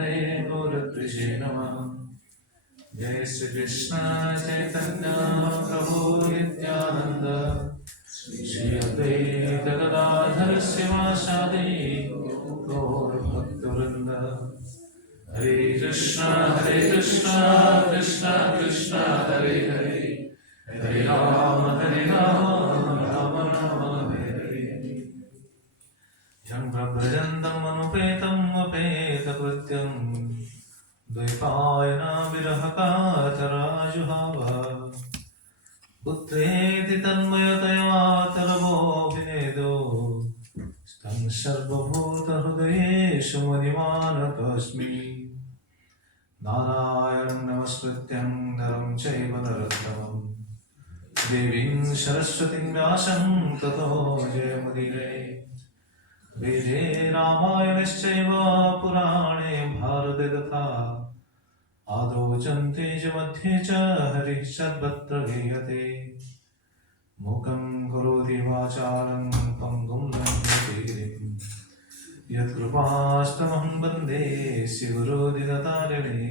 वन्दे गुरुकृष्णे नमः। जय श्री कृष्ण चैतन्य प्रभु नित्यानंद, श्री अद्वैत गदाधर शिवासादि गौर भक्तवृंद। हरे कृष्ण कृष्ण कृष्ण हरे हरे, हरे राम राम राम हरे हरे। यं प्रव्रजन्तम् अनुपेतम् उपेतकृत्यं द्वैपायन विरहकातराजुहाव। पुत्रेति तन्मयतया तरवोऽभिनेदो तं सर्वभूतहृदयेषु मनिमानतोऽस्मि। नारायणं नमस्कृत्यं नरं चैव नरोत्तमं, देवीं सरस्वतीं व्यासं ततो जयमुदीरये। वेदे रामायणश्चैव पुराणे भारते तथा आदौ चन्ते च मध्ये च हरिः सर्वत्र गीयते। मूकं करोति वाचालं पङ्गुं लङ्घयति गिरिं, यत्कृपास्तमहं वन्दे श्रीगुरुदिनतारिणे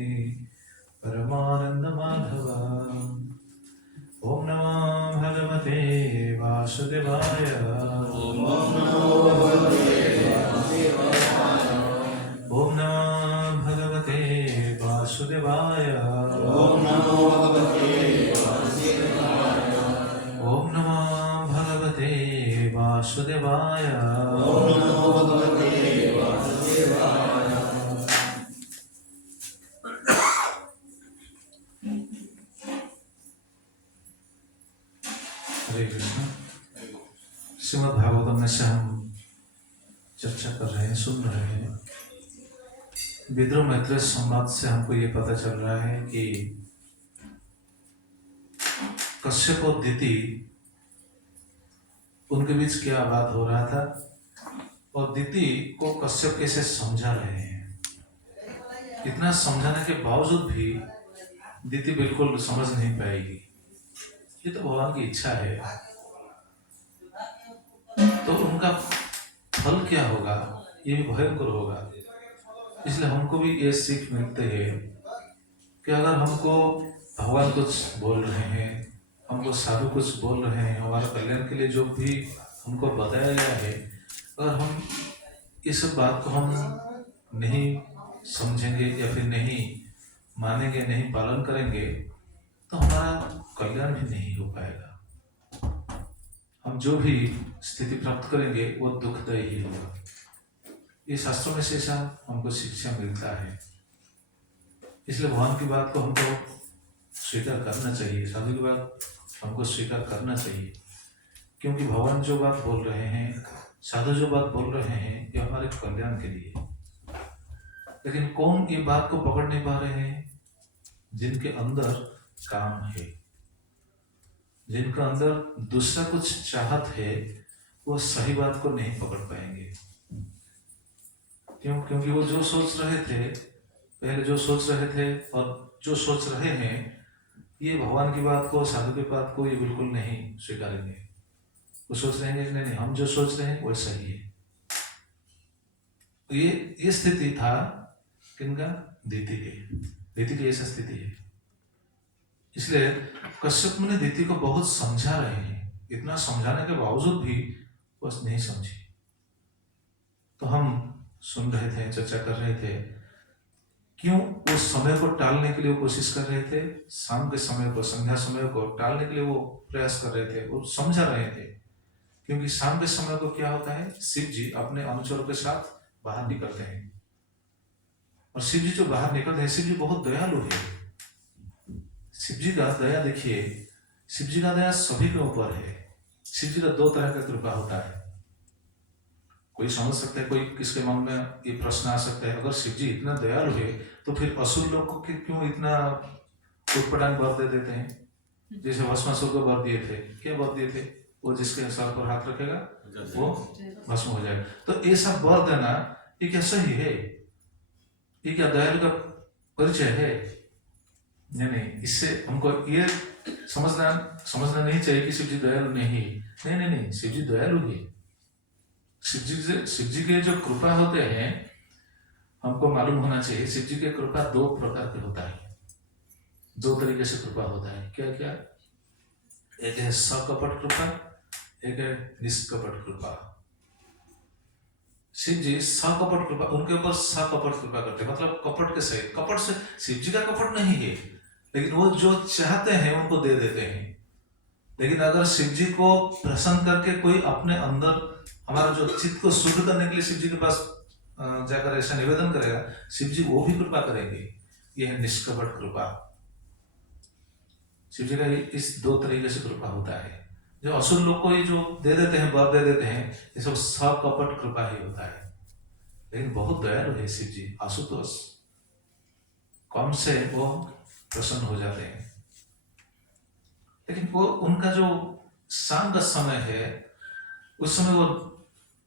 परमानन्दमाधव। ॐ नमो भगवते वासुदेवाय। ॐ नमो भगवते वासुदेवाय। ॐ नमो भगवते वासुदेवाय। हरे कृष्ण। श्रीमद् भागवतम में से हम चर्चा कर रहे हैं, सुन रहे हैं। विद्रोह मैत्रेय संवाद से हमको ये पता चल रहा है कि कश्यप और दिति उनके बीच क्या बात हो रहा था, और दिति को कश्यप कैसे समझा रहे हैं। इतना समझाने के बावजूद भी दिति बिल्कुल समझ नहीं पाएगी। ये तो भगवान की इच्छा है, तो उनका फल क्या होगा ये भी भयंकर होगा। इसलिए हमको भी ये सीख मिलते हैं कि अगर हमको भगवान कुछ बोल रहे हैं, हमको साधु कुछ बोल रहे हैं, हमारे कल्याण के लिए जो भी हमको बताया गया है, अगर हम इस बात को हम नहीं समझेंगे या फिर नहीं मानेंगे, नहीं पालन करेंगे, तो हमारा कल्याण भी नहीं हो पाएगा। हम जो भी स्थिति प्राप्त करेंगे वो दुखदायी ही होगा। ये शास्त्रों में से ऐसा हमको शिक्षा मिलता है। इसलिए भगवान की बात को हमको स्वीकार करना चाहिए, साधु की बात हमको स्वीकार करना चाहिए, क्योंकि भगवान जो बात बोल रहे हैं, साधु जो बात बोल रहे हैं, ये हमारे कल्याण के लिए। लेकिन कौन ये बात को पकड़ नहीं पा रहे हैं? जिनके अंदर काम है, जिनका अंदर दूसरा कुछ चाहत है, वो सही बात को नहीं पकड़ पाएंगे। क्यों? क्योंकि वो जो सोच रहे थे, पहले जो सोच रहे थे और जो सोच रहे हैं, ये भगवान की बात को, साधु की बात को ये बिल्कुल नहीं स्वीकारेंगे। वो सोच रहे हैं नहीं, हम जो सोच रहे हैं वो सही है। ये स्थिति था किनका? दिति की ऐसा स्थिति है। इसलिए कश्यप मुनि दिति को बहुत समझा रहे हैं, इतना समझाने के बावजूद भी बस नहीं समझी। तो हम सुन रहे थे, चर्चा कर रहे थे, क्यों उस समय को टालने के लिए वो कोशिश कर रहे थे। शाम के समय को, संध्या समय को टालने के लिए वो प्रयास कर रहे थे, वो समझा रहे थे। क्योंकि शाम के समय को क्या होता है, शिव जी अपने अनुचरों के साथ बाहर निकलते हैं, और शिव जी जो बाहर निकलते हैं, शिव जी बहुत दयालु है। शिव जी का दया देखिए, शिव जी का दया सभी के ऊपर है। शिव जी का दो तरह का कृपा होता है। कोई समझ सकता है, कोई किसके मन में ये प्रश्न आ सकता है, अगर शिव जी इतना दयालु है तो फिर असुर लोग को क्यों इतना उटपटांग वर दे देते हैं? जैसे भस्मासुर को वर दिए थे, क्या वर दिए थे? वो जिसके सर पर हाथ रखेगा वो भस्म हो जाएगा। तो ऐसा वर देना ये क्या सही है? ये क्या दयालु का परिचय है? नहीं, इससे हमको ये समझना नहीं चाहिए कि शिव जी दयालु नहीं, शिव जी दयालु है। शिव जी के जो कृपा होते हैं हमको मालूम होना चाहिए शिव जी की कृपा दो प्रकार के होता है, दो तरीके से कृपा होता है। क्या क्या? एक है सकपट कृपा, एक है निष्कपट कृपा। शिव जी सकपट कृपा, उनके ऊपर सकपट कृपा करते हैं, मतलब कपट के सहित। कपट से शिव जी का कपट नहीं है, लेकिन वो जो चाहते हैं उनको दे देते हैं। लेकिन अगर शिव जी को प्रसन्न करके कोई अपने अंदर हमारा जो चित्त को शुद्ध करने के लिए शिव जी के पास जाकर ऐसा निवेदन करेगा, शिव जी वो भी कृपा करेंगे। ये है निष्कपट कृपा। शिव जी का इस दो तरीके से कृपा होता है। जो असुर लोग को ये जो दे देते हैं, वर दे देते हैं, ये सब सकपट कृपा ही होता है। लेकिन बहुत दयालु है शिव जी। आशुतोष कम से वो प्रसन्न हो जाते हैं। लेकिन वो उनका जो शाम का समय है, उस समय वो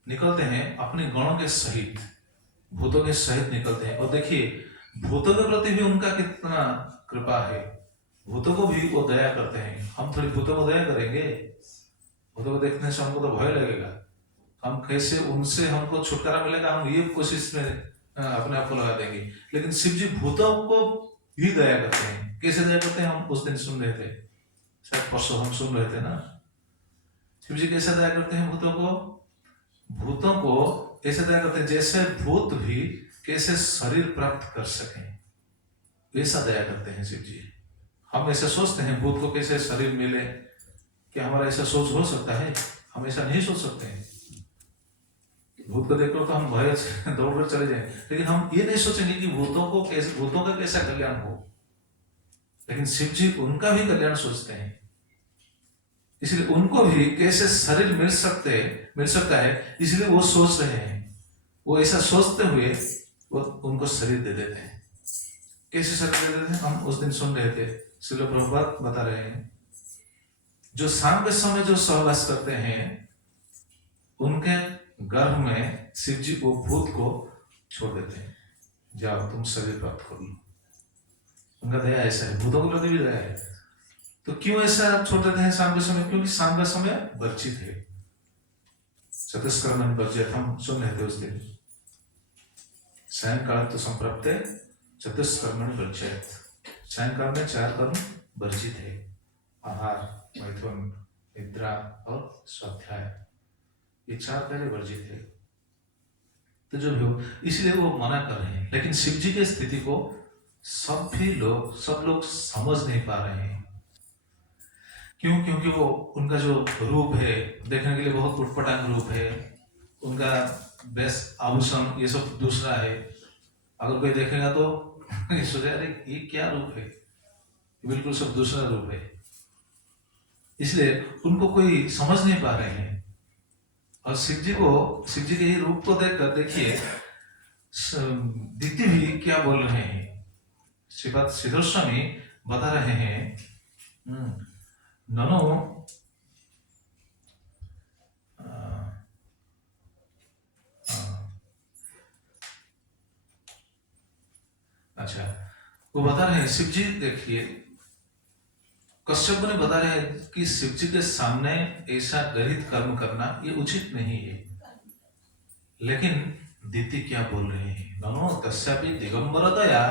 निकलते हैं अपने गणों के सहित, भूतों के सहित निकलते हैं। और देखिए भूतों के प्रति भी उनका कितना कृपा है। भूतों को भी वो दया करते हैं। हम थोड़ी भूतों को दया करेंगे? भूतों को देखने से हमको तो भय लगेगा। हम कैसे उनसे हमको छुटकारा मिलेगा, हम ये कोशिश में अपने आप को लगा देंगे। लेकिन शिव जी भूतों को भी दया करते हैं। कैसे दया करते हैं? हम उस दिन सुन रहे थे, शायद परसों हम सुन रहे थे ना, शिव जी कैसे दया करते हैं भूतों को? भूतों को ऐसे दया करते हैं जैसे भूत भी कैसे शरीर प्राप्त कर सकें, वैसा दया करते हैं शिव जी। हम ऐसे सोचते हैं भूत को कैसे शरीर मिले, क्या हमारा ऐसा सोच हो सकता है? हम ऐसा नहीं सोच सकते हैं। भूत को देखकर तो हम भय से दौड़कर चले जाएं, लेकिन हम ये नहीं सोचेंगे कि भूतों का कैसा कल्याण हो। लेकिन शिव जी उनका भी कल्याण सोचते हैं, इसलिए उनको भी कैसे शरीर मिल सकता है, इसलिए वो सोच रहे हैं। वो ऐसा सोचते हुए वो उनको शरीर दे देते हैं। कैसे शरीर दे देते हैं? हम उस दिन सुन रहे थे, श्रील प्रभुपाद बता रहे हैं, जो शाम के समय जो सहवास करते हैं उनके गर्भ में शिव जी वो भूत को छोड़ देते हैं, जाओ तुम शरीर प्राप्त कर लो। उनका दया ऐसा है, भूतों के प्रति भी दया है। तो क्यों ऐसा छोड़ देते हैं शाम के समय? क्योंकि शाम का समय वर्जित है, चतुष्कर्म वर्जित। हम सुन रहे थे उस दिन, सायंकाल तो संप्राप्ते चतुष्कर्म वर्जित। सायंकाल में 4 कर्म वर्जित है, आहार, मैथुन, निद्रा और स्वाध्याय, ये 4 कार्य वर्जित है। तो जो भी हो, इसलिए वो मना कर रहे हैं। लेकिन शिव जी की स्थिति को सब लोग समझ नहीं पा रहे हैं। क्यों? क्योंकि वो उनका जो रूप है देखने के लिए बहुत उटपटांग रूप है। उनका बेस्ट आभूषण ये सब दूसरा है। अगर कोई देखेगा तो ये सोचे अरे ये क्या रूप है, बिल्कुल सब दूसरा रूप है। इसलिए उनको कोई समझ नहीं पा रहे हैं। और शिव जी के ये रूप को देखकर देखिए दीति भी क्या बोल रहे हैं। श्रीपाद श्रीधर स्वामी बता रहे हैं, ननो अच्छा, वो बता रहे हैं शिव जी, देखिए कश्यप ने बता रहे हैं कि शिव जी के सामने ऐसा गरित कर्म करना ये उचित नहीं है। लेकिन दीति क्या बोल रहे हैं? ननो तस्यापि दिगंबरतया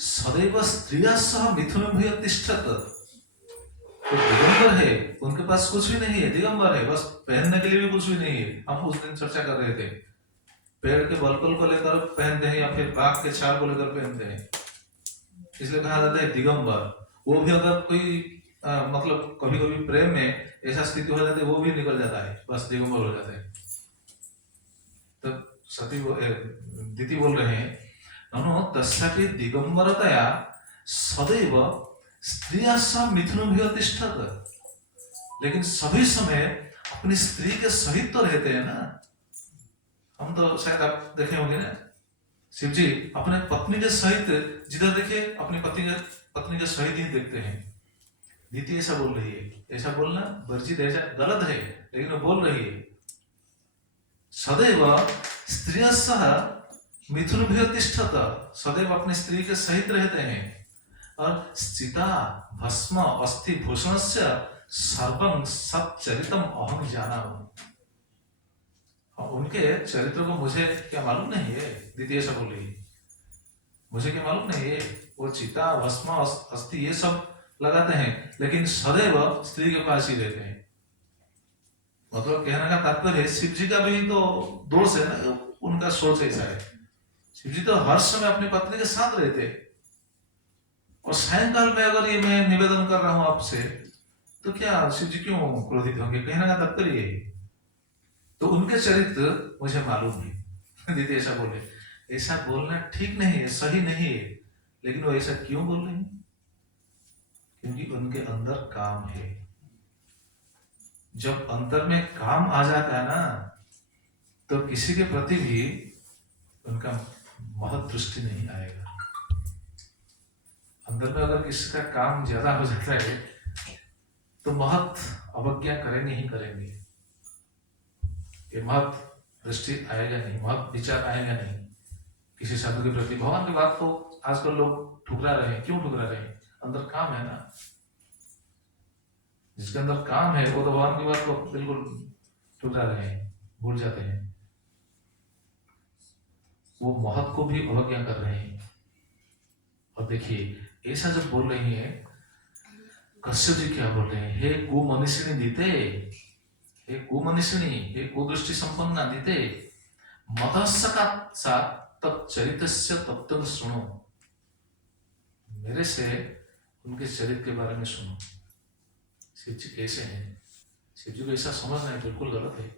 सदैव स्त्रिया सह मिथुन भूय तिष्ठत। तो दिगंबर है, उनके पास कुछ भी नहीं है, दिगंबर है, बस पहनने के लिए भी कुछ भी नहीं है। हम उस दिन चर्चा कर रहे थे, पेड़ के बलकल को लेकर पहनते हैं या फिर बाघ के छाल को लेकर पहनते हैं, इसलिए कहा जाता है दिगंबर। वो भी अगर कोई मतलब कभी कभी प्रेम में ऐसा स्थिति हो जाती है, वो भी निकल जाता है, बस दिगंबर हो जाता है। तब सती दीति बोल रहे हैं, ननो तस्यापि दिगंबरतया सदैव स्त्रिया सह मिथुन भूय तिष्ठत। लेकिन सभी समय अपनी स्त्री के सहित तो रहते हैं ना। हम तो शायद आप देखे होंगे ना, शिव जी अपने पत्नी के सहित जिधर देखिए अपनी पत्नी के सहित ही देखते हैं। नीति ऐसा बोल रही है, ऐसा बोलना वर्जित ऐसा गलत है, लेकिन वो बोल रही है सदैव स्त्रिया सह मिथुन भूय तिष्ठत, सदैव अपनी स्त्री के सहित रहते हैं। और सीता भस्म अस्थि भूषण से सर्वं सच्चरितम अहम जाना। उनके चरित्र को मुझे क्या मालूम नहीं है, दीदी ऐसा बोल रही है, मुझे क्या मालूम नहीं, ये वो चिता भस्म अस्थि ये सब लगाते हैं लेकिन सदैव स्त्री के पास ही रहते हैं। मतलब कहने का तात्पर्य शिव जी का भी तो दोष है ना, उनका सोच ऐसा है। शिव जी तो हर समय अपनी पत्नी के साथ रहते, और सायंकाल में अगर ये मैं निवेदन कर रहा हूं आपसे, तो क्या शिव जी क्यों क्रोधित होंगे? कहने का तात्पर्य ये। तो उनके चरित्र मुझे मालूम है। दीदी ऐसा बोले, ऐसा बोलना ठीक नहीं है, सही नहीं है, लेकिन वो ऐसा क्यों बोल रहे हैं? क्योंकि उनके अंदर काम है। जब अंतर में काम आ जाता है ना, तो किसी के प्रति भी उनका महत् दृष्टि नहीं आएगा। अंदर में अगर किसी का काम ज्यादा हो जाता है तो महत् अवज्ञा करेंगे ही करेंगे, ये महत् दृष्टि आएगा नहीं, महत् विचार आएगा नहीं किसी शब्द के प्रति। भगवान की बात को आजकल लोग ठुकरा रहे हैं, क्यों ठुकरा रहे हैं? अंदर काम है ना, जिसके अंदर काम है वो तो भगवान की बात को बिल्कुल ठुकरा रहे हैं, भूल जाते हैं, वो महत् को भी अवज्ञा कर रहे हैं। और देखिए ऐसा जब बोल रही है, कश्यप जी क्या बोल रहे हैं? हे कुमनीषिणी दीते, हे कुमनीषिणी, हे कुदृष्टि संपन्ना दीते, मतस्सका सा तब चरितस्य तब तक सुनो, मेरे से उनके चरित्र के बारे में सुनो। शिव जी कैसे हैं? शिव जी को ऐसा समझना है बिल्कुल गलत है,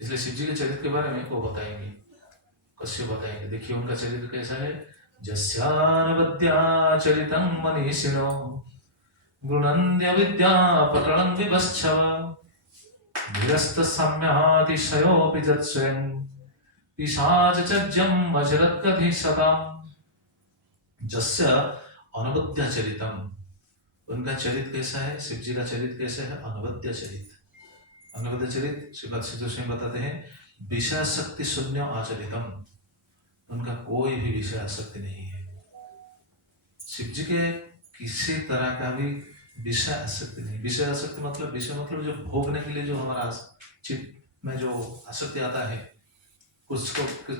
इसलिए शिव जी के चरित्र के बारे में वो बताएंगे, कश्यप बताएंगे। देखिए उनका चरित्र कैसा है। जस्यानवद्या चरितं मनीषिणो गृणन्त्य विद्या पटलं विभश्चव निरस्त सम्यातिशयोऽपि जत्स्वयं पिशाचचर्यम् अचरद्गति सदा। जस्य अनवद्य चरितम, उनका चरित्र कैसा है? शिव जी का चरित्र कैसा है? अनवद्य चरित्र। अनवद्य चरित्र श्रीपद सिद्धू सिंह बताते हैं, विषय शक्ति शून्य आचरितम, उनका कोई भी विषय आसक्ति नहीं है। शिव जी के किसी तरह का भी विषय आसक्ति नहीं। विषय आसक्ति मतलब, विषय मतलब जो भोगने के लिए जो हमारा चित्त में जो आसक्ति आता है, कुछ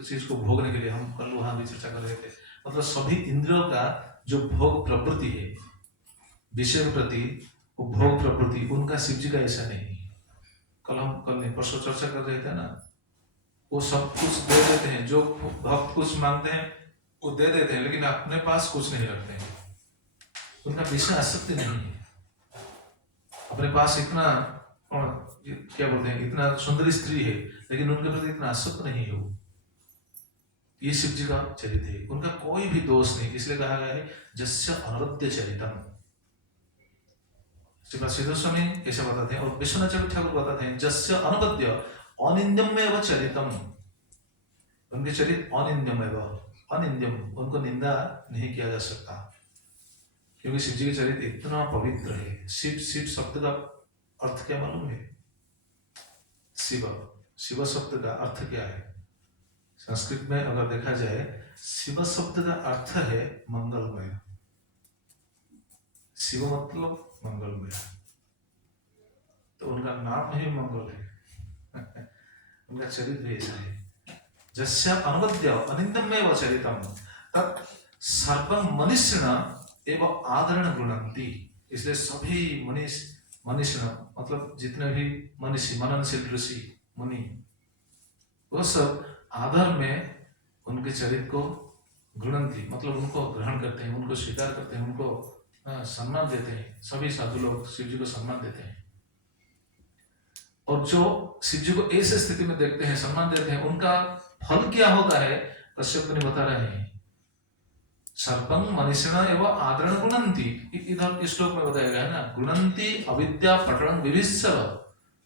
चीज को भोगने के लिए, हम कल वहां भी चर्चा कर रहे थे, मतलब सभी इंद्रियों का जो भोग प्रवृत्ति है विषय के प्रति, वो भोग प्रवृत्ति, उनका शिव जी का ऐसा नहीं। कल नहीं परसों चर्चा कर रहे थे ना, वो सब कुछ दे देते हैं, जो भक्त कुछ मांगते हैं वो दे देते हैं, लेकिन अपने पास कुछ नहीं रखते हैं। उनका विषय आसक्ति नहीं है। अपने पास इतना क्या बोलते हैं, इतना सुंदर स्त्री है, लेकिन उनके प्रति इतना आसक्त नहीं है वो। ये शिव जी का चरित्र है, उनका कोई भी दोष नहीं, इसलिए कहा गया है जस्य अनवद्य चरितम। श्रीपद सिद्धू स्वामी ऐसा बताते हैं, और विश्वनाथ चक्रवर्ती ठाकुर बताते हैं जस्य अनवद्य अनिंद्यम एव चरितम, उनके चरित्र अनिंद्यम एव, अनिंद्यम, उनको निंदा नहीं किया जा सकता, क्योंकि शिव जी के चरित्र इतना पवित्र है। शिव, शिव शब्द का अर्थ क्या मालूम है? शिव, शिव शब्द का अर्थ क्या है? संस्कृत में अगर देखा जाए, शिव शब्द का अर्थ है मंगलमय। शिव मतलब मंगलमय, तो उनका नाम ही मंगल है। उनका चरित्र ऐसा है। जस्य अनवद्य अनिंद्यमेव चरितम तत् सर्वं मनीषिण एवं आदरण गृह्णन्ति, इसलिए सभी मनीषिण मतलब जितने भी मनीषी, मननशील ऋषि मुनि, वो सब आदर में उनके चरित्र को गृह्णन्ति मतलब उनको ग्रहण करते हैं, उनको स्वीकार करते हैं, उनको सम्मान देते हैं। सभी साधु लोग शिव जी को सम्मान देते हैं, और जो शिव जी को ऐसे स्थिति में देखते हैं, सम्मान देते हैं, उनका फल क्या होता है? कश्यप मुनि बता रहे हैं, सर्वं मनीषिण एवं आदरण गुणंती, इधर श्लोक में बताया गया है ना, गुणंती अविद्या पटलं विभिश्चव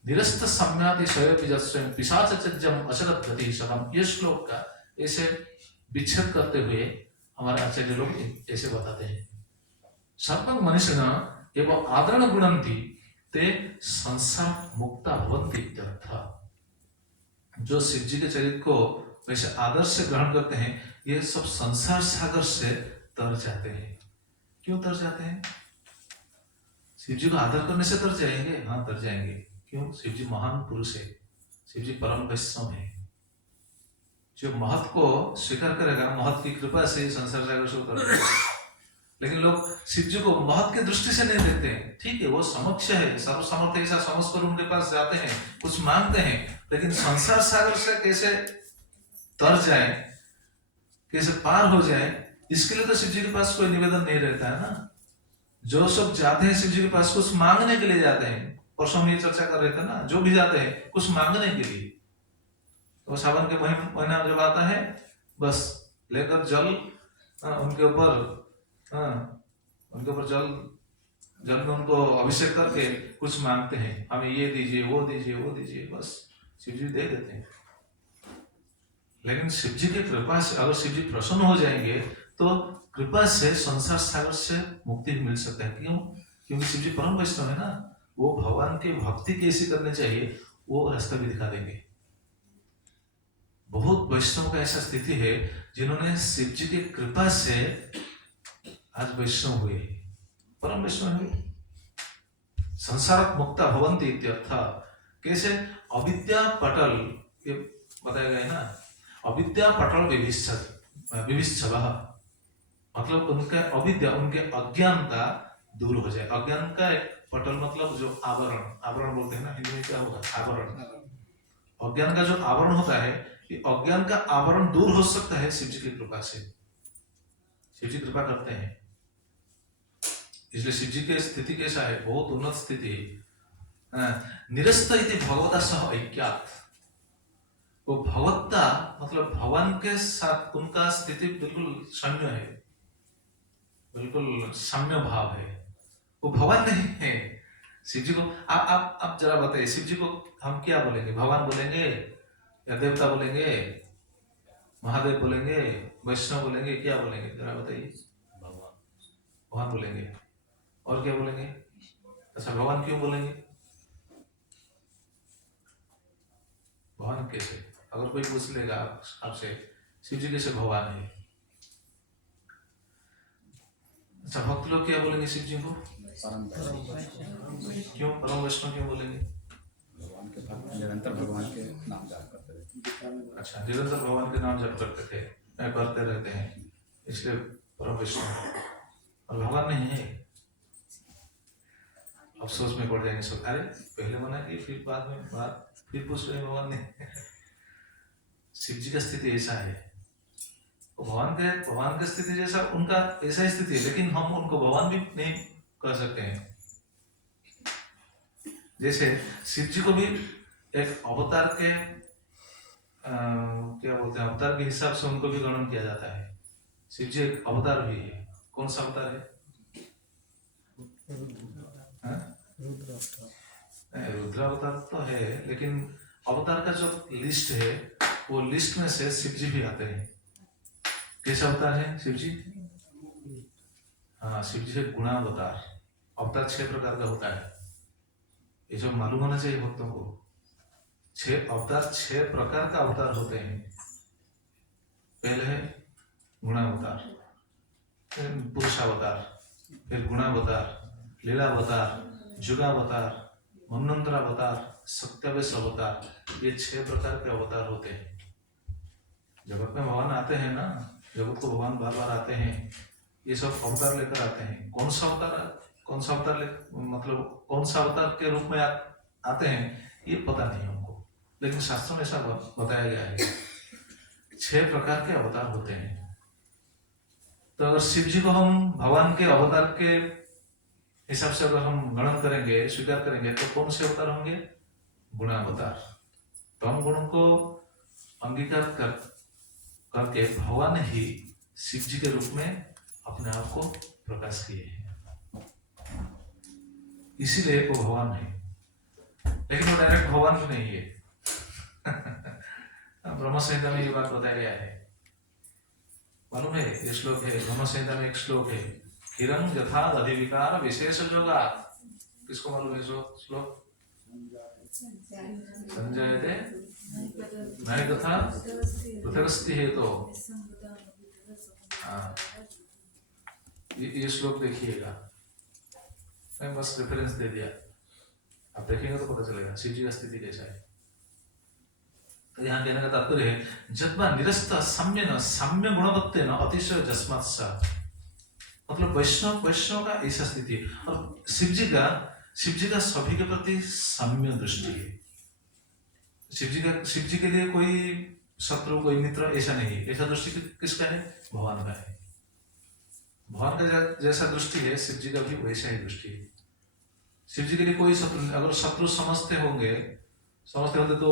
निरस्त सम्यातिशयोऽपि जत्स्वयं पिशाचचर्यम् अचरत् गतिः सदम्। ये श्लोक का ऐसे विच्छेद करते हुए हमारे आचार्य लोग ऐसे बताते हैं, सर्वं मनीषिण एवं आदरण गुणंती ते संसार मुक्ता भवन्ति इत्यर्थः। जो शिव जी के चरित्र को वैसे आदर से ग्रहण करते हैं, ये सब संसार सागर से तर जाते हैं। क्यों तर जाते हैं? शिव जी को आदर करने से तर जाएंगे? हाँ, तर जाएंगे। क्यों? शिव जी महान पुरुष है, शिव जी परम वैष्णव है, जो महत्व को स्वीकार करेगा, महत्व की कृपा से संसार सागर से उतर। लेकिन लोग शिव जी को महत्व की दृष्टि से नहीं देखते हैं। ठीक है, वो समक्ष है, सर्व समर्थ ऐसा समझकर उनके पास जाते हैं, कुछ मांगते हैं, लेकिन संसार सागर से कैसे तर जाए, कैसे पार हो जाए, इसके लिए तो शिव जी के पास कोई निवेदन नहीं रहता है ना। जो सब जाते हैं शिव जी के पास कुछ मांगने के लिए जाते हैं। परसों हम ये चर्चा कर रहे थे ना, जो भी जाते हैं कुछ मांगने के लिए। तो सावन के महीना जब आता है, बस लेकर जल उनके ऊपर जल में उनको अभिषेक करके कुछ मांगते हैं, हमें ये दीजिए, वो दीजिए, वो दीजिए, बस शिव जी दे देते हैं। लेकिन शिव जी की कृपा से अगर शिव जी प्रसन्न हो जाएंगे तो कृपा से संसार सागर से मुक्ति मिल सकता है। क्यों? क्योंकि शिव जी परम वैष्णव है ना, वो भगवान की भक्ति कैसी करनी चाहिए वो रास्ता भी दिखा देंगे। बहुत वैष्णव का ऐसा स्थिति है जिन्होंने शिव जी की कृपा से आज वैष्णव हुए, परम वैष्णव हुए। संसार मुक्ता भवन्ति इत्यर्थ। कैसे? अविद्या पटल, ये बताया गया है ना, अविद्या पटल विभिश्चव, मतलब उनका अविद्या, उनके अज्ञानता दूर हो जाए। अज्ञान का एक पटल मतलब जो आवरण, आवरण बोलते हैं ना, हिंदी में क्या होगा? आवरण। अज्ञान का जो आवरण होता है, ये अज्ञान का आवरण दूर हो सकता है शिव जी की कृपा से। शिव जी कृपा करते हैं, इसलिए शिव जी की स्थिति कैसा है? बहुत उन्नत स्थिति है। निरस्त इति भगवता सह ऐक्यात्, वो भगवत्ता मतलब भगवान के साथ उनका स्थिति बिल्कुल साम्य है, बिल्कुल साम्य भाव है। वो भगवान नहीं है। शिव जी को आप जरा बताइए, शिव जी को हम क्या बोलेंगे? भगवान बोलेंगे या देवता बोलेंगे, महादेव बोलेंगे, वैष्णव बोलेंगे, क्या बोलेंगे? जरा बताइए। भगवान बोलेंगे। और क्या बोलेंगे? अच्छा, भगवान क्यों बोलेंगे? भगवान कैसे? अगर कोई पूछ लेगा आपसे शिव जी कैसे भगवान है, अच्छा भक्त लोग क्या बोलेंगे शिव जी को? क्यों परम वैष्णव क्यों बोलेंगे? भगवान के भक्त निरंतर भगवान के नाम जाप करते रहते। अच्छा, निरंतर भगवान के नाम जप करते रहते हैं, इसलिए परम वैष्णव। और भगवान नहीं है, अफसोस में पड़ जाएंगे सब। अरे पहले मना किए, फिर बाद में बात फिर पूछ रहे भगवान नहीं। शिव जी का स्थिति ऐसा है, भगवान की स्थिति जैसा उनका ऐसा ही स्थिति है, लेकिन हम उनको भगवान भी नहीं कह सकते हैं। जैसे शिव जी को भी एक अवतार के क्या बोलते हैं, अवतार के हिसाब से उनको भी गणन किया जाता है। शिव जी एक अवतार भी है। कौन सा अवतार है? रुद्र अवतार तो है, लेकिन अवतार का जो लिस्ट है वो लिस्ट में से शिव जी भी आते हैं। कैसे अवतार है शिव जी? हाँ, शिव जी है गुणावतार। अवतार 6 प्रकार का होता है, ये जो मालूम होना चाहिए भक्तों को। 6 अवतार, 6 प्रकार का अवतार होते हैं। पहले है गुणावतार, फिर पुरुषावतार, फिर गुणावतार, लीलावतार, जुगावतार, मनवंतरावतार, सत्यावेश अवतार। ये 6 प्रकार के अवतार होते हैं। जगत में भगवान आते हैं ना, जगत को भगवान बार बार आते हैं, ये सब अवतार लेकर आते हैं। कौन सा अवतार मतलब कौन सा अवतार के रूप में आते हैं ये पता नहीं हमको, लेकिन शास्त्रों में ऐसा बताया गया है 6 प्रकार के अवतार होते हैं। तो अगर शिव जी को हम भगवान के अवतार के हिसाब से अगर हम गणन करेंगे, स्वीकार करेंगे, तो कौन से अवतार होंगे? गुणावतार। तो हम गुणों को अंगीकार करके भगवान ही शिव जी के रूप में अपने आप को प्रकाश किए हैं, इसीलिए वो भगवान है। लेकिन वो डायरेक्ट भगवान भी नहीं है। ब्रह्म संहिता में ये बात बताया गया है, मालूम है? ये श्लोक है ब्रह्म संहिता में, एक श्लोक है, हिरं यथा अधिविकार विशेष योगा। किसको मालूम है श्लोक? संजयते नय तथा पृथगस्ति है। तो ये श्लोक देखिएगा, मैं बस रेफरेंस दे दिया, आप देखेंगे तो पता चलेगा शिव जी का स्थिति कैसा है। यहाँ कहने का तात्पर्य है जद्वा निरस्त साम्य न साम्य गुणवत्ते न अतिशय जस्मात् सा, मतलब वैष्णव का ऐसा स्थिति है। और शिव जी का सभी के प्रति साम्य दृष्टि है। शिव जी के लिए कोई शत्रु कोई मित्र ऐसा नहीं है। ऐसा दृष्टि किसका है? भगवान का है। भगवान का जैसा दृष्टि है शिव जी का भी वैसा ही दृष्टि है। शिव जी के लिए कोई शत्रु, अगर शत्रु समझते होते तो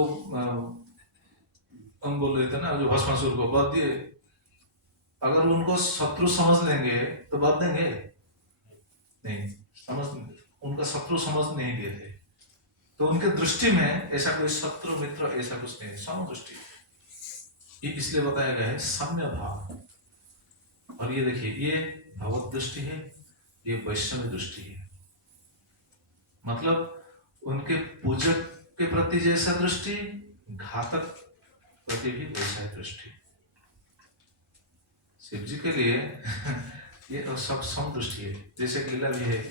हम बोल रहे थे ना जो भस्मासुर को वध दिए, अगर उनको शत्रु समझ लेंगे तो वध देंगे नहीं, उनका शत्रु समझ नहीं लिए थे, तो उनके दृष्टि में ऐसा कोई शत्रु मित्र ऐसा कुछ नहीं, सम दृष्टि। इसलिए बताया गया है साम्य भाव। और ये देखिए ये भगवत दृष्टि है, ये वैष्णव दृष्टि है। मतलब उनके पूजक के प्रति जैसा दृष्टि, घातक प्रति भी वैसा दृष्टि। शिव जी के लिए ये सब सम दृष्टि है। जैसे लीला भी है,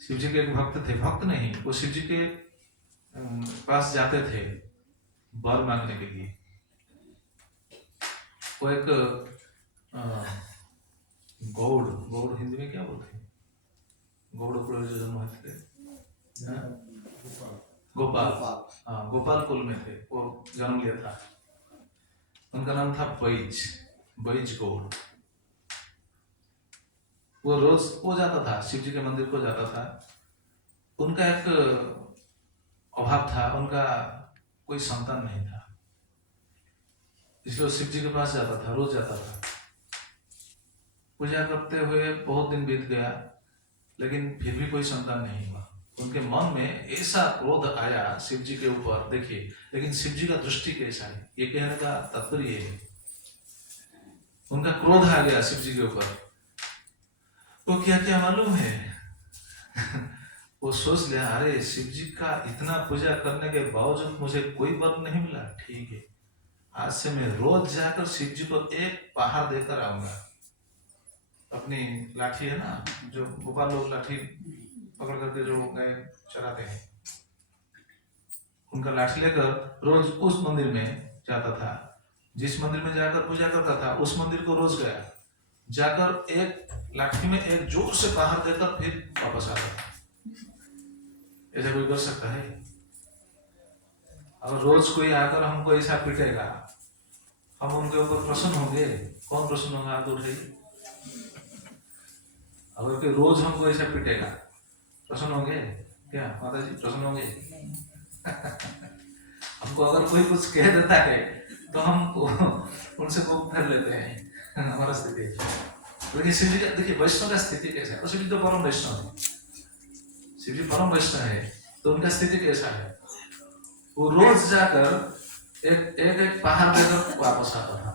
शिव जी के एक भक्त थे, भक्त नहीं, वो शिव जी के पास जाते थे वर मांगने के लिए। वो एक गौड़ हिंदी में क्या बोलते हैं, गौड़ कुल जो जन्म हुए थे, गोपाल कुल में थे, वो जन्म लिया था। उनका नाम था बैज गौड़। वो रोज वो जाता था शिव जी के मंदिर को जाता था। उनका एक अभाव था, उनका कोई संतान नहीं था, इसलिए शिव जी के पास जाता था, रोज जाता था। पूजा करते हुए बहुत दिन बीत गया, लेकिन फिर भी कोई संतान नहीं हुआ। उनके मन में ऐसा क्रोध आया शिव जी के ऊपर। देखिए, लेकिन शिव जी का दृष्टि कैसा है, ये कहने का तात्पर्य है। उनका क्रोध आ गया शिव जी के ऊपर। वो क्या क्या मालूम है वो सोच लिया, अरे शिव जी का इतना पूजा करने के बावजूद मुझे कोई वर नहीं मिला, ठीक है, आज से मैं रोज जाकर शिव जी को एक पहाड़ देकर आऊंगा। अपनी लाठी है ना, जो गोपाल लोग लाठी पकड़ करके जो गाय चराते हैं, उनका लाठी लेकर रोज उस मंदिर में जाता था। जिस मंदिर में जाकर पूजा करता था उस मंदिर को रोज गया, जाकर एक लाठी में एक जोर से पहाड़ देकर फिर वापस आता था। ऐसा कोई कर सकता है? अगर रोज कोई आकर हमको ऐसा पीटेगा, हम उनके ऊपर प्रसन्न होंगे? कौन प्रसन्न होगा? आप उठाइए। अगर कोई रोज हमको ऐसा पीटेगा, प्रसन्न होंगे क्या माता जी? प्रसन्न होंगे? हमको अगर कोई कुछ कह देता है तो हम उनसे मुख फेर लेते हैं। हमारा स्थिति लेकिन शिव जी का देखिए, वैष्णव का स्थिति कैसा है? शिव जी तो परम वैष्णव है, शिव जी परम वैष्णव है, तो उनका स्थिति कैसा है? वो रोज जाकर एक पहाड़ देकर वापस आता था।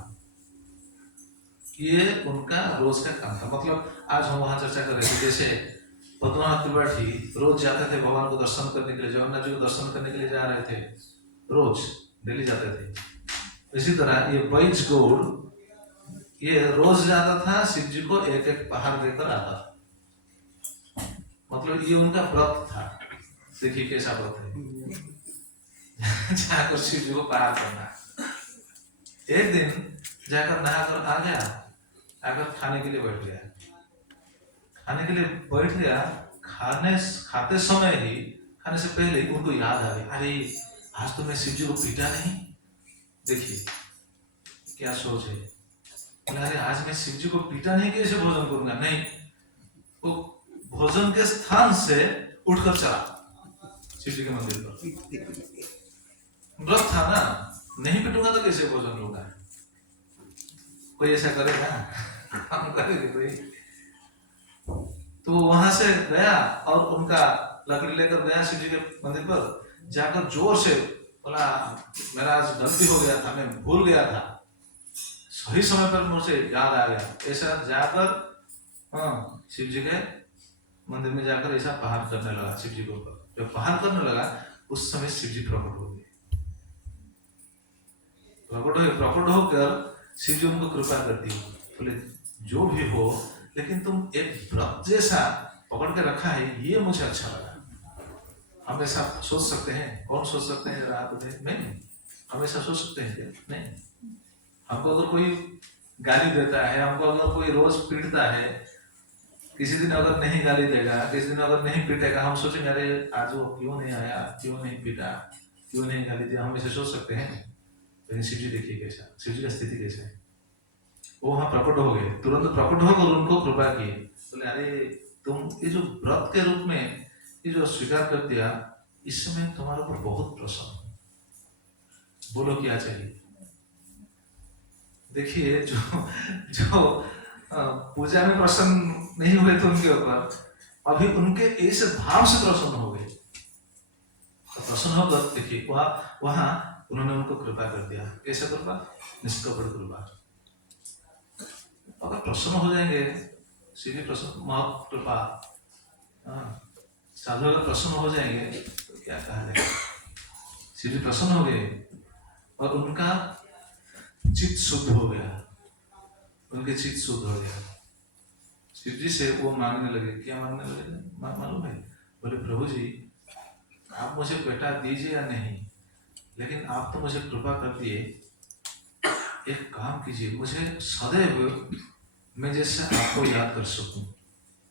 ये उनका रोज का काम था। मतलब आज हम वहां चर्चा कर रहे थे, जैसे पद्मनाथ त्रिपाठी रोज जाते थे भगवान को दर्शन करने के लिए, जगन्नाथ जी को दर्शन करने के लिए जा रहे थे, रोज डेली जाते थे। इसी तरह ये बैज गौड़ ये रोज जाता था, शिव जी को एक एक पहाड़ देकर आता था। मतलब ये उनका व्रत था। देखिए कैसा व्रत है, जाकर शिव जी को पहाड़ करना। एक दिन जाकर नहाकर आ गया, आकर खाने के लिए बैठ गया। खाने के लिए बैठ गया, खाते समय ही, खाने से पहले ही उनको याद आ गया, अरे आज तो मैं शिव जी को पीटा नहीं। देखिए क्या सोच है, अरे आज मैं शिव जी को पीटा नहीं, कैसे भोजन करूंगा? नहीं, वो भोजन के स्थान से उठकर चला शिव जी के मंदिर पर। व्रत था ना, नहीं पीटूंगा तो कैसे भोजन लूंगा? कोई ऐसा करेगा? हम करेंगे कोई? तो वहां से गया और उनका लकड़ी लेकर गया शिव जी के मंदिर पर, जाकर जोर से बोला, मेरा आज गलती हो गया था, मैं भूल गया था, सही समय पर मुझे याद आ गया। ऐसा जाकर शिव जी के मंदिर में जाकर ऐसा पहाड़ करने लगा शिव जी के ऊपर। जब पहाड़ करने लगा उस समय शिव जी प्रकट हो गए। प्रकट होकर शिव जी उनको कृपा कर दी, बोले जो भी हो, लेकिन तुम एक व्रत जैसा पकड़ के रखा है, ये मुझे अच्छा लगा। हम ऐसा सोच सकते हैं? कौन सोच सकते हैं? जरा आप बताइए। नहीं, हम ऐसा सोच सकते हैं क्या? नहीं। हमको अगर कोई गाली देता है, हमको अगर कोई रोज पीटता है, किसी दिन अगर नहीं गाली देगा, किसी दिन अगर नहीं पीटेगा, हम सोचेंगे अरे आज वो क्यों नहीं आया, क्यों नहीं पीटा, क्यों नहीं गाली दिया, हम इसे सोच सकते हैं। लेकिन शिव जी देखिए कैसा, शिव जी का स्थिति कैसा है। वो वहां प्रकट हो गए, तुरंत प्रकट होकर उनको कृपा किए, बोले अरे तुम ये जो व्रत के रूप में ये जो स्वीकार कर दिया, इस समय तुम्हारे ऊपर बहुत प्रसन्न हूं, बोलो क्या चाहिए। देखिए जो जो पूजा में प्रसन्न नहीं हुए थे उनके ऊपर, अभी उनके ऐसे भाव से प्रसन्न हो गए। तो प्रसन्न होकर देखिए वहां उन्होंने उनको कृपा कर दिया। कैसे कृपा? निष्कपट कृपा। अगर प्रसन्न हो जाएंगे, सीधे प्रसन्न, महत कृपा, साधु अगर प्रसन्न हो जाएंगे तो क्या कहा जाएगा। सीधे प्रसन्न हो गए और उनका चित्त शुद्ध हो गया, उनके चित्त शुद्ध हो गया। शिव जी से वो मांगने लगे। क्या मांगने लगे मालूम है? बोले प्रभु जी आप मुझे बेटा दीजिए या नहीं, लेकिन आप तो मुझे कृपा कर दिए, एक काम कीजिए, मुझे सदैव मैं जैसे आपको याद कर सकूं,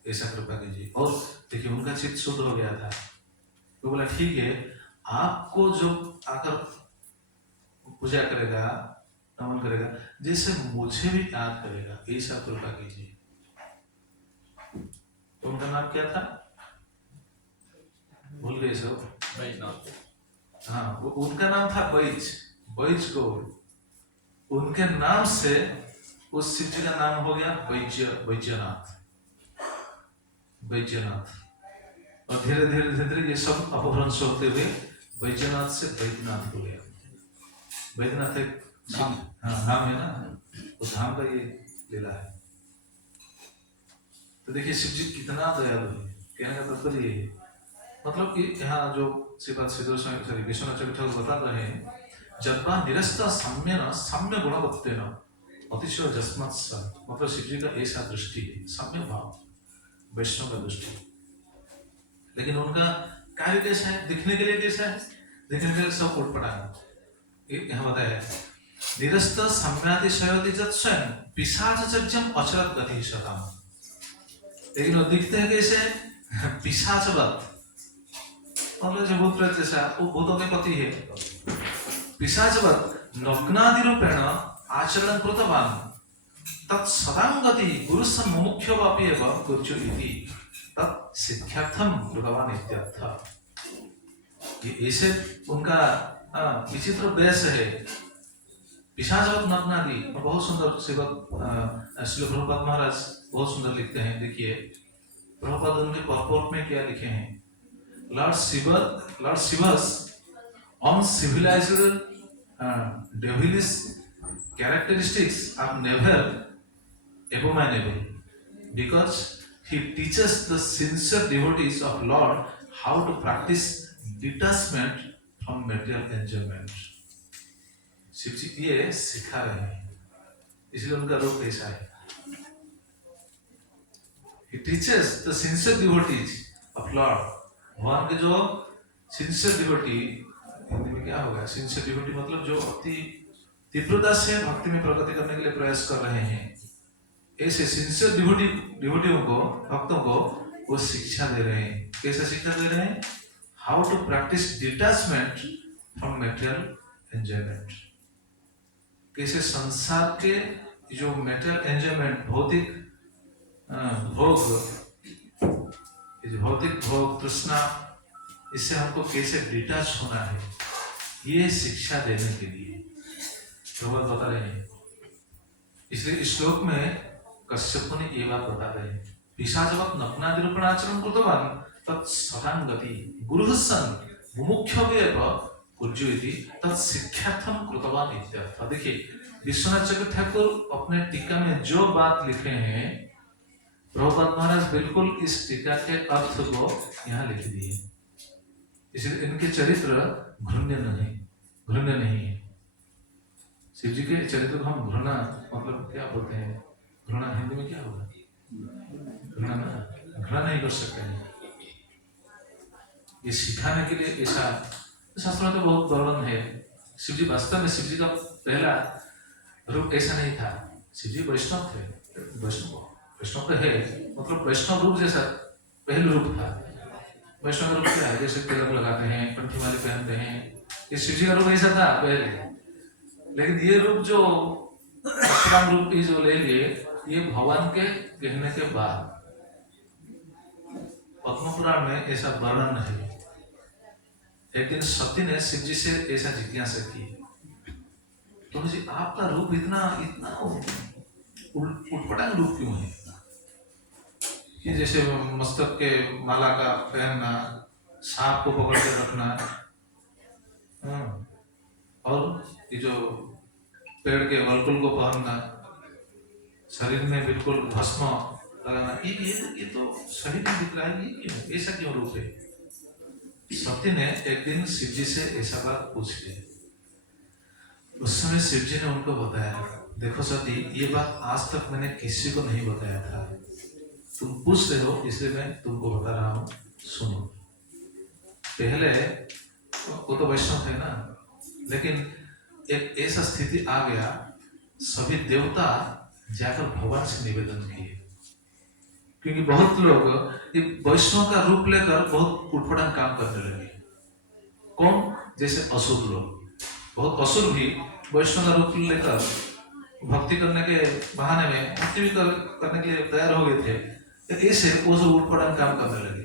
ऐसा कृपा कीजिए। और देखिए उनका चित्त शुद्ध हो गया था। तो बोला ठीक है, आपको जो आकर पूजा करेगा, नमन करेगा, जैसे मुझे भी याद करेगा, ऐसा कृपा कीजिए। तो उनका नाम क्या था? भूल गए सब? बैजनाथ। हाँ, उनका नाम था बैज गौड़। उनके नाम से उस शिव जी का नाम हो गया बैजनाथ। और धीरे धीरे ये सब अपभ्रंश होते हुए बैजनाथ से बैद्यनाथ हो गया। बैद्यनाथ एक नाम है ना, उस धाम का ये लीला है। तो देखिए शिव जी कितना दयालु है। कहने का तात्पर्य ये है, मतलब कि यहाँ जो विश्वनाथ चक्रवर्ती ठाकुर बता रहे हैं, जन्मा निरस्ता साम्य गुणवत्तेन अतिशय जस्मत् स, मतलब शिव जी का ऐसा दृष्टि है, साम्य भाव, वैष्णव का दृष्टि। लेकिन उनका कार्य कैसा है, दिखने के लिए कैसा है? दिखने के लिए सब उठपटा है। यहाँ बताया है निरस्त साम्यातिशयति जत् स्वयं पिशाचचर्यम अचरत गति शताम। लेकिन वो दिखते हैं कैसे? पिशाचवत, मतलब जो भूत प्रेत जैसा, वो भूतों के पति है। पिशाचवत नग्नादि रूपेण आचरण कृतवान तत् सदांगति गुरुसम मुमुक्षवापि एवं गुरुचु इति तत् सिद्ध्यर्थम कृतवान इत्यर्थ। ये ऐसे उनका विचित्र वेश है। पिशाचवत नग्नादि, बहुत सुंदर सेवक श्री प्रभुपाद महाराज बहुत सुंदर लिखते हैं। देखिए प्रभुपाद उनके पर्पोर्ट में क्या लिखे हैं? Lord Shiva's uncivilized devilish characteristics are never abominable because he teaches the sincere devotees of Lord how to practice detachment from material enjoyment. Shiv जी ये सिखा रहे हैं, इसलिए उनका रूप ऐसा है। He teaches the sincere devotees of Lord, भगवान के जो सिंसियर डिवोटी, हिंदी में क्या होगा सिंसियर डिवोटी, मतलब जो अति तीव्रता से भक्ति में प्रगति करने के लिए प्रयास कर रहे हैं, ऐसे सिंसियर डिवोटियों को, भक्तों को वो शिक्षा दे रहे हैं। कैसे शिक्षा दे रहे हैं? How to practise detachment from material enjoyment. कैसे संसार के जो मटेरियल एंजॉयमेंट, भौतिक भौतिक भोग तृष्णा, इससे हमको कैसे डिटैच होना है, ये शिक्षा देने के लिए भगवान बता रहे हैं। इसलिए इस श्लोक में कश्यप ने ये बात बता रहे हैं, पिशाचवत नग्नादि रूपेण आचरण कृतवान तत् सदांगति गुरुहसन मुमुक्षवेव कुर्जु इति तत् शिक्षार्थम कृतवान इत्यर्थ। देखिए विश्वनाथ चक्रवर्ती ठाकुर अपने टीका में जो बात लिखे हैं, प्रभुपाद महाराज बिल्कुल इस टीका के अर्थ को यहाँ लिख दिए। इसलिए इनके चरित्र घृण्य नहीं है। शिव जी के चरित्र को हम घृणा, मतलब क्या बोलते हैं, घृणा हिंदी में क्या होगा? घृणा नहीं कर सकते हैं। ये सिखाने के लिए ऐसा शास्त्रों में तो बहुत वर्णन है, शिव जी वास्तव में शिव जी का पहला रूप ऐसा नहीं था। शिव जी वैष्णव थे, वैष्णव तो है, मतलब वैष्णव रूप जैसा पहला रूप था। वैष्णव का रूप क्या है? जैसे तिलक लगाते हैं, कंठी माली पहनते हैं, ये शिव जी का रूप ऐसा था पहले। लेकिन ये रूप जो परशुराम रूप ही जो ले लिए, ये भगवान के कहने के बाद पद्म पुराण में ऐसा वर्णन है। एक दिन सती ने शिव जी से ऐसा जिज्ञासा की, तो जी आपका रूप इतना इतना उटपटांग रूप क्यों है? कि जैसे मस्तक के माला का पहनना, सांप को पकड़ के रखना, और ये जो पेड़ के वलकुल को पहनना, शरीर में बिल्कुल भस्म लगाना, ये तो सही नहीं दिख रहा है, ये क्यों, ऐसा क्यों रूप है? सती ने एक दिन शिव जी से ऐसा बात पूछ ली। उस समय शिव जी ने उनको बताया, देखो सती, ये बात आज तक मैंने किसी को नहीं बताया था, तुम पूछ रहे हो इसलिए मैं तुमको बता रहा हूँ, सुनो। पहले वो तो वैष्णव थे ना, लेकिन एक ऐसा स्थिति आ गया, सभी देवता जाकर भगवान से निवेदन किए, क्योंकि बहुत लोग ये वैष्णव का रूप लेकर बहुत उटपटांग काम करने लगे। कौन? जैसे असुर लोग, बहुत असुर भी वैष्णव का रूप लेकर भक्ति करने के बहाने में भक्ति भी करने के लिए तैयार हो गए थे, तो ऐसे वो सब उटपटांग काम करने लगे।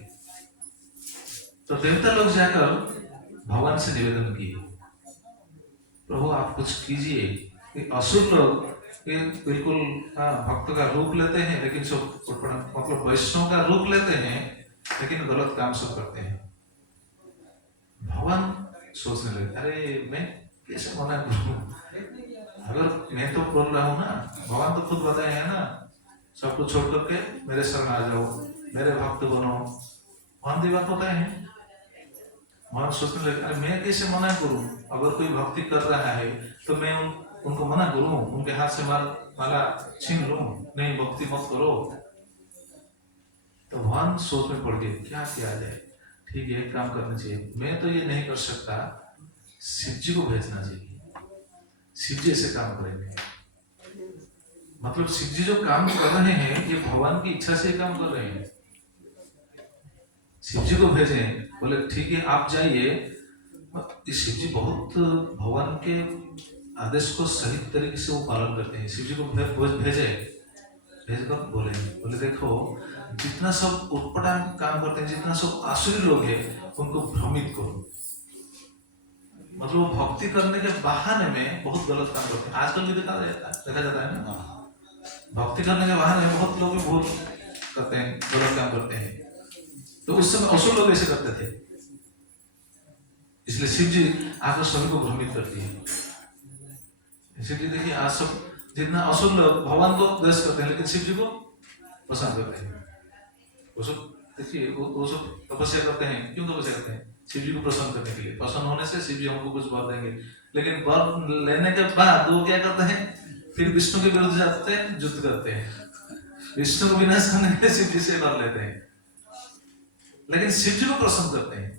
तो देवता लोग जाकर भगवान से निवेदन किए, प्रभु आप कुछ कीजिए। असुर लोग ये बिल्कुल भक्त का रूप लेते हैं, लेकिन सब मतलब वैष्णव का रूप लेते हैं, लेकिन गलत काम सब करते हैं। भगवान सोचने लगे, अरे मैं कैसे मना करूं? अगर मैं तो बोल रहा हूं ना, भगवान तो खुद बताए हैं ना, सब कुछ छोड़ करके मेरे शरण आ जाओ, मेरे भक्त बनो, भगवान की बात बताए हैं। भगवान सोचने लगे, अरे मैं कैसे मना करूं? अगर कोई भक्ति कर रहा है तो मैं उनको मना करूं, उनके हाथ से माला छीन लूं? नहीं, भक्ति मत करो। तो भगवान सोच में पड़ गए, क्या किया जाए? ठीक है, एक काम करना चाहिए, मैं तो ये नहीं कर सकता, शिव जी को भेजना चाहिए, शिव जी ऐसे काम करेंगे। मतलब शिव जी जो काम कर रहे हैं, ये भगवान की इच्छा से काम कर रहे हैं। शिव जी को भेजें, बोले ठीक है आप जाइए। शिव जी बहुत भगवान के आदेश को सही तरीके से वो पालन करते हैं। शिव जी को भेजकर बोले देखो, जितना सब उटपटांग काम करते हैं, जितना सब आसुरी लोग हैं, उनको भ्रमित करो। मतलब वो भक्ति करने के बहाने में बहुत गलत काम करते हैं। आजकल भी देखा जाता है ना, भक्ति करने के बहाने में बहुत लोग भूल करते हैं, गलत काम करते हैं। तो उस समय असुर लोग ऐसे करते थे, इसलिए शिव जी आकर सभी को भ्रमित करती है। इसीलिए देखिए, आज सब जितना असुर लोग भगवान को द्वेष करते हैं, लेकिन शिव जी को पसंद करते हैं। वो सब देखिए, वो सब तपस्या करते हैं। क्यों तपस्या करते हैं? शिव जी को प्रसन्न करने के लिए। प्रसन्न होने से शिव जी हमको कुछ वर देंगे, लेकिन वर लेने के बाद वो क्या करते हैं? फिर विष्णु के विरुद्ध जाते हैं, युद्ध करते हैं, विष्णु को विनाश करने के लिए शिव जी से वर लेते हैं, लेकिन शिव जी को प्रसन्न करते हैं।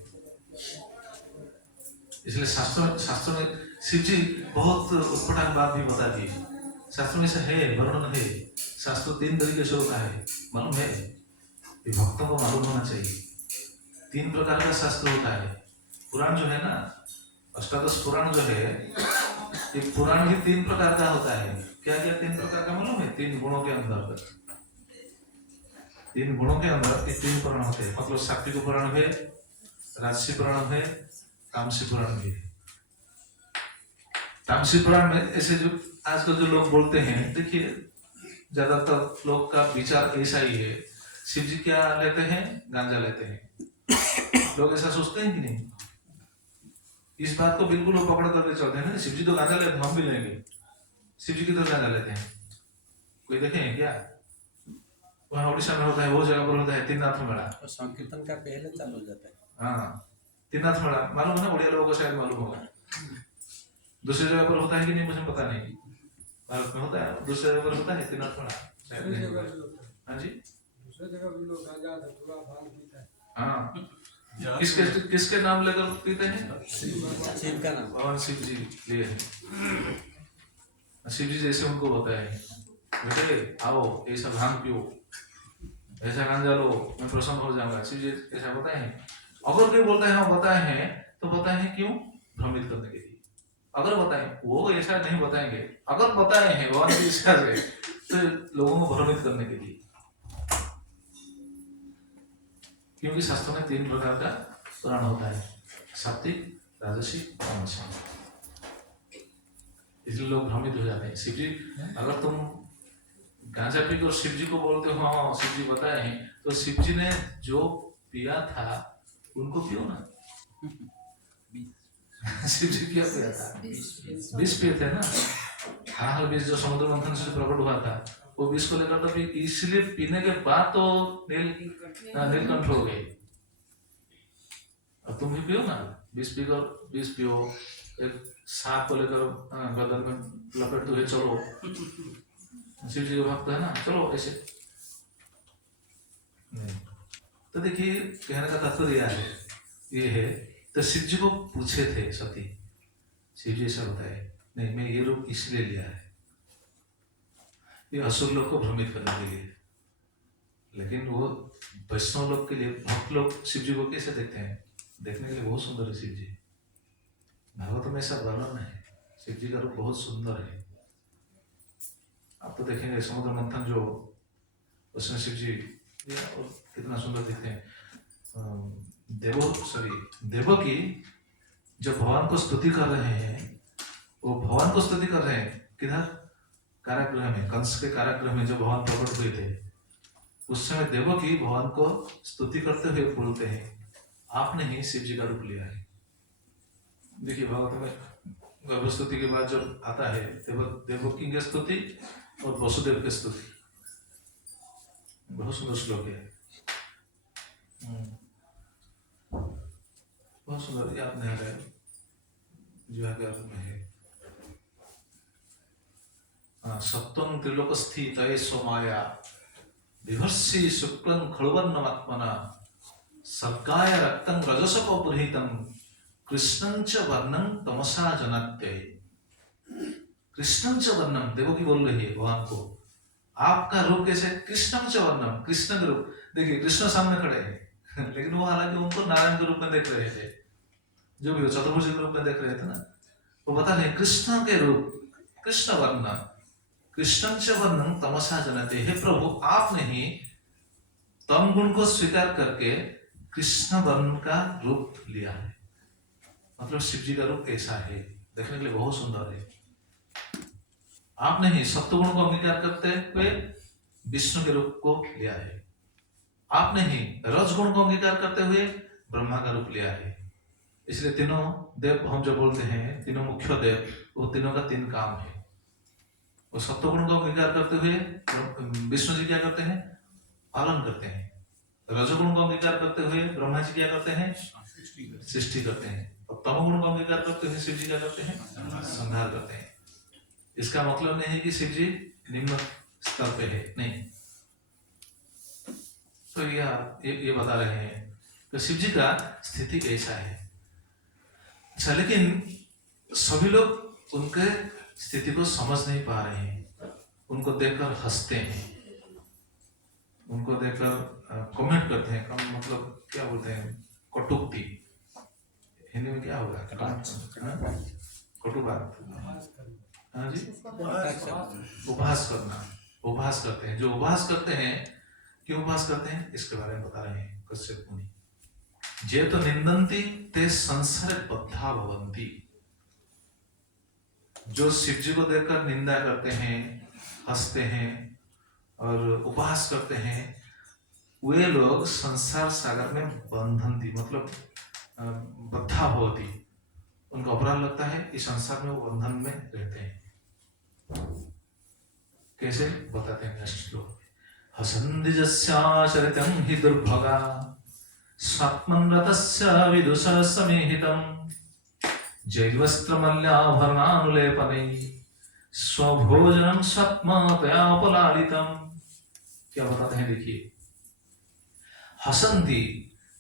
इसलिए शास्त्र में शिव जी बहुत उटपटांग बात भी बता दी। शास्त्र में से है, वर्णन है। शास्त्र 3 तरीके से होता है, मालूम है? ये भक्तों को मालूम होना चाहिए। 3 प्रकार का शास्त्र होता है। पुराण जो है ना, अष्टादश पुराण जो है, ये पुराण भी 3 प्रकार का होता है। क्या 3 प्रकार का मालूम है? 3 गुणों के अंदर, 3 गुणों के अंदर ये 3 पुराण होते हैं। मतलब सात्विक पुराण है, राजसी पुराण है, तामसी पुराण भी है। तामसी पुराण में ऐसे जो आजकल जो लोग बोलते हैं, देखिए ज्यादातर लोग का विचार ऐसा ही है, शिव जी क्या लेते हैं? गांजा लेते हैं। लोग ऐसा सोचते हैं कि नहीं? इस बात को बिल्कुल वो पकड़ करके चलते हैं ना, शिव जी तो गांजा लेते हैं, हम भी लेंगे। शिव जी की तो गांजा लेते हैं, कोई देखे हैं क्या? वहाँ उड़ीसा में होता है, वो जगह पर होता है तीर्थनाथ मेला, संकीर्तन का पहले चालू हो जाता है। हाँ, तीर्थनाथ मेला मालूम है ना? उड़िया लोगों को शायद मालूम होगा। दूसरी जगह पर होता है कि नहीं मुझे पता नहीं, भारत में होता है, दूसरी जगह पर होता है तीर्थनाथ मेला शायद नहीं। हाँ जी, दूसरे जगह भी लोग गांजा धतूरा भांग पीते हैं। हाँ, किसके किसके नाम लेकर पीते हैं? शिव का नाम। भगवान शिव जी लिए हैं। शिव जी जैसे उनको बताए, बेटे आओ ऐसा भांग पियो, ऐसा गांजा लो, मैं प्रसन्न हो जाऊंगा। शिव जी ऐसा बताए हैं। अगर कोई बोलता है हाँ बताए हैं, तो बताए हैं क्यों? भ्रमित करने के लिए। अगर बताए, वो ऐसा नहीं बताएंगे, अगर बताए हैं भगवान की इच्छा से तो लोगों को भ्रमित करने के लिए। क्योंकि शास्त्रों में 3 प्रकार का पुराण होता है, सात्विक, राजसिक, तामसिक। इसलिए लोग भ्रमित हो जाते हैं। शिव जी, अगर तुम गांजा पी कर शिव जी को बोलते हो हाँ शिव जी बताए हैं, तो शिव जी ने जो पिया था उनको पियो ना। शिव जी क्या पिया था? विष पिए थे ना। हाँ विष जो समुद्र मंथन से प्रकट हुआ था, वो विष को लेकर तो इसलिए पीने के बाद तो नीलकंठ हो गए। अब तुम भी पियो ना, विष पीकर विष पियो, एक सांप को लेकर गर्दन में लपेटते हुए चलो, शिव जी का भक्त है ना, चलो ऐसे नहीं। तो देखिए कहने का तात्पर्य ये है, तो शिव जी को पूछे थे सती, शिव जी ऐसा बताए नहीं मैं ये रूप इसलिए लिया है, ये असुर लोग को भ्रमित करने के लिए। लेकिन वो वैष्णव लोग के लिए, भक्त लोग शिव जी को कैसे देखते हैं? देखने के लिए बहुत सुंदर है शिव जी। भागवत में ऐसा वर्णन है, शिव जी का रूप बहुत सुंदर है। आप तो देखेंगे समुद्र मंथन जो उसमें शिव जी कितना सुंदर दिखते हैं। देवकी जब भगवान को स्तुति कर रहे हैं, वो भगवान को स्तुति कर रहे हैं किधर? कारागृह में, कंस के कारागृह में जब भगवान प्रकट हुए थे, उस समय देवकी भगवान को स्तुति करते हुए बोलते हैं आपने ही शिव जी का रूप लिया है। देखिए भागवत में गर्भस्तुति के बाद जब आता है देवकी की स्तुति और वसुदेव की स्तुति, बहुत सुंदर श्लोक है, बहुत सुंदर, याद नहीं आ रहा है जो आगे में है। सप्तम त्रिलोक स्थित सोमाया विभर्षि शुक्लं खड़ुवर्णमात्मना सर्गाय रक्तं रजसोपपुरहितं कृष्णं च वर्णं तमसा जनात्यै। कृष्णं च वर्णम, देवकी बोल रही है भगवान को, आपका रूप कैसे? कृष्णं च वर्णम, कृष्ण के रूप। देखिए कृष्ण सामने खड़े हैं लेकिन वो हालांकि उनको नारायण के रूप में देख रहे थे, जो भी चतुर्भुज के रूप में देख रहे थे ना, वो बता रहे कृष्ण के रूप, कृष्ण वर्ण, कृष्णं च वर्णं तमसा जनते। हे प्रभु आपने ही तम गुण को स्वीकार करके कृष्ण वर्ण का रूप लिया है। मतलब शिव जी का रूप ऐसा है, देखने के लिए बहुत सुंदर है। आपने ही सत्वगुण को अंगीकार करते हुए विष्णु के रूप को लिया है। आपने ही रजगुण को अंगीकार करते हुए ब्रह्मा का रूप लिया है। इसलिए तीनों देव हम जो बोलते हैं, तीनों मुख्य देव, वो तीनों का 3 काम है। वो सत्वगुण को अंगीकार करते हुए विष्णु जी क्या करते हैं? पालन करते हैं। रजगुण को अंगीकार करते हुए ब्रह्मा जी क्या करते हैं? सृष्टि करते हैं। और तमोगुण को अंगीकार करते हुए शिव जी क्या करते हैं? संहार करते हैं। इसका मतलब नहीं है कि शिव जी निम्न स्तर पे है, नहीं। तो ये बता रहे हैं तो शिव जी का स्थिति कैसा है। अच्छा, लेकिन सभी लोग उनके स्थिति को समझ नहीं पा रहे हैं, उनको देखकर हंसते हैं, उनको देखकर कमेंट करते हैं। कम मतलब क्या बोलते हैं? कटुक्ति, हिंदी में क्या होगा? कटु बात। हाँ जी, उपहास करना, उपहास करते हैं। जो उपहास करते हैं, क्यों उपहास करते हैं, इसके बारे में बता रहे हैं कश्यप मुनि। जे तो निंदन्ति ते संसार बद्धा भवन्ति। जो शिव जी को देखकर निंदा करते हैं, हंसते हैं और उपहास करते हैं, वे लोग संसार सागर में बंधन्ति, मतलब बद्धा भवति, उनको अपराध लगता है, इस संसार में वो बंधन में रहते हैं। कैसे बताते हैं नेक्स्ट श्लोक। हसन्दिजस्याचरितं हि दुर्भगा स्वात्मन् रतस्य विदुषः समेहितं जैवस्त्रमल्याभरणानुलेपनैः स्वभोजनं स्वप्नतयापलालितं। क्या बताते हैं देखिए, हसन्ति,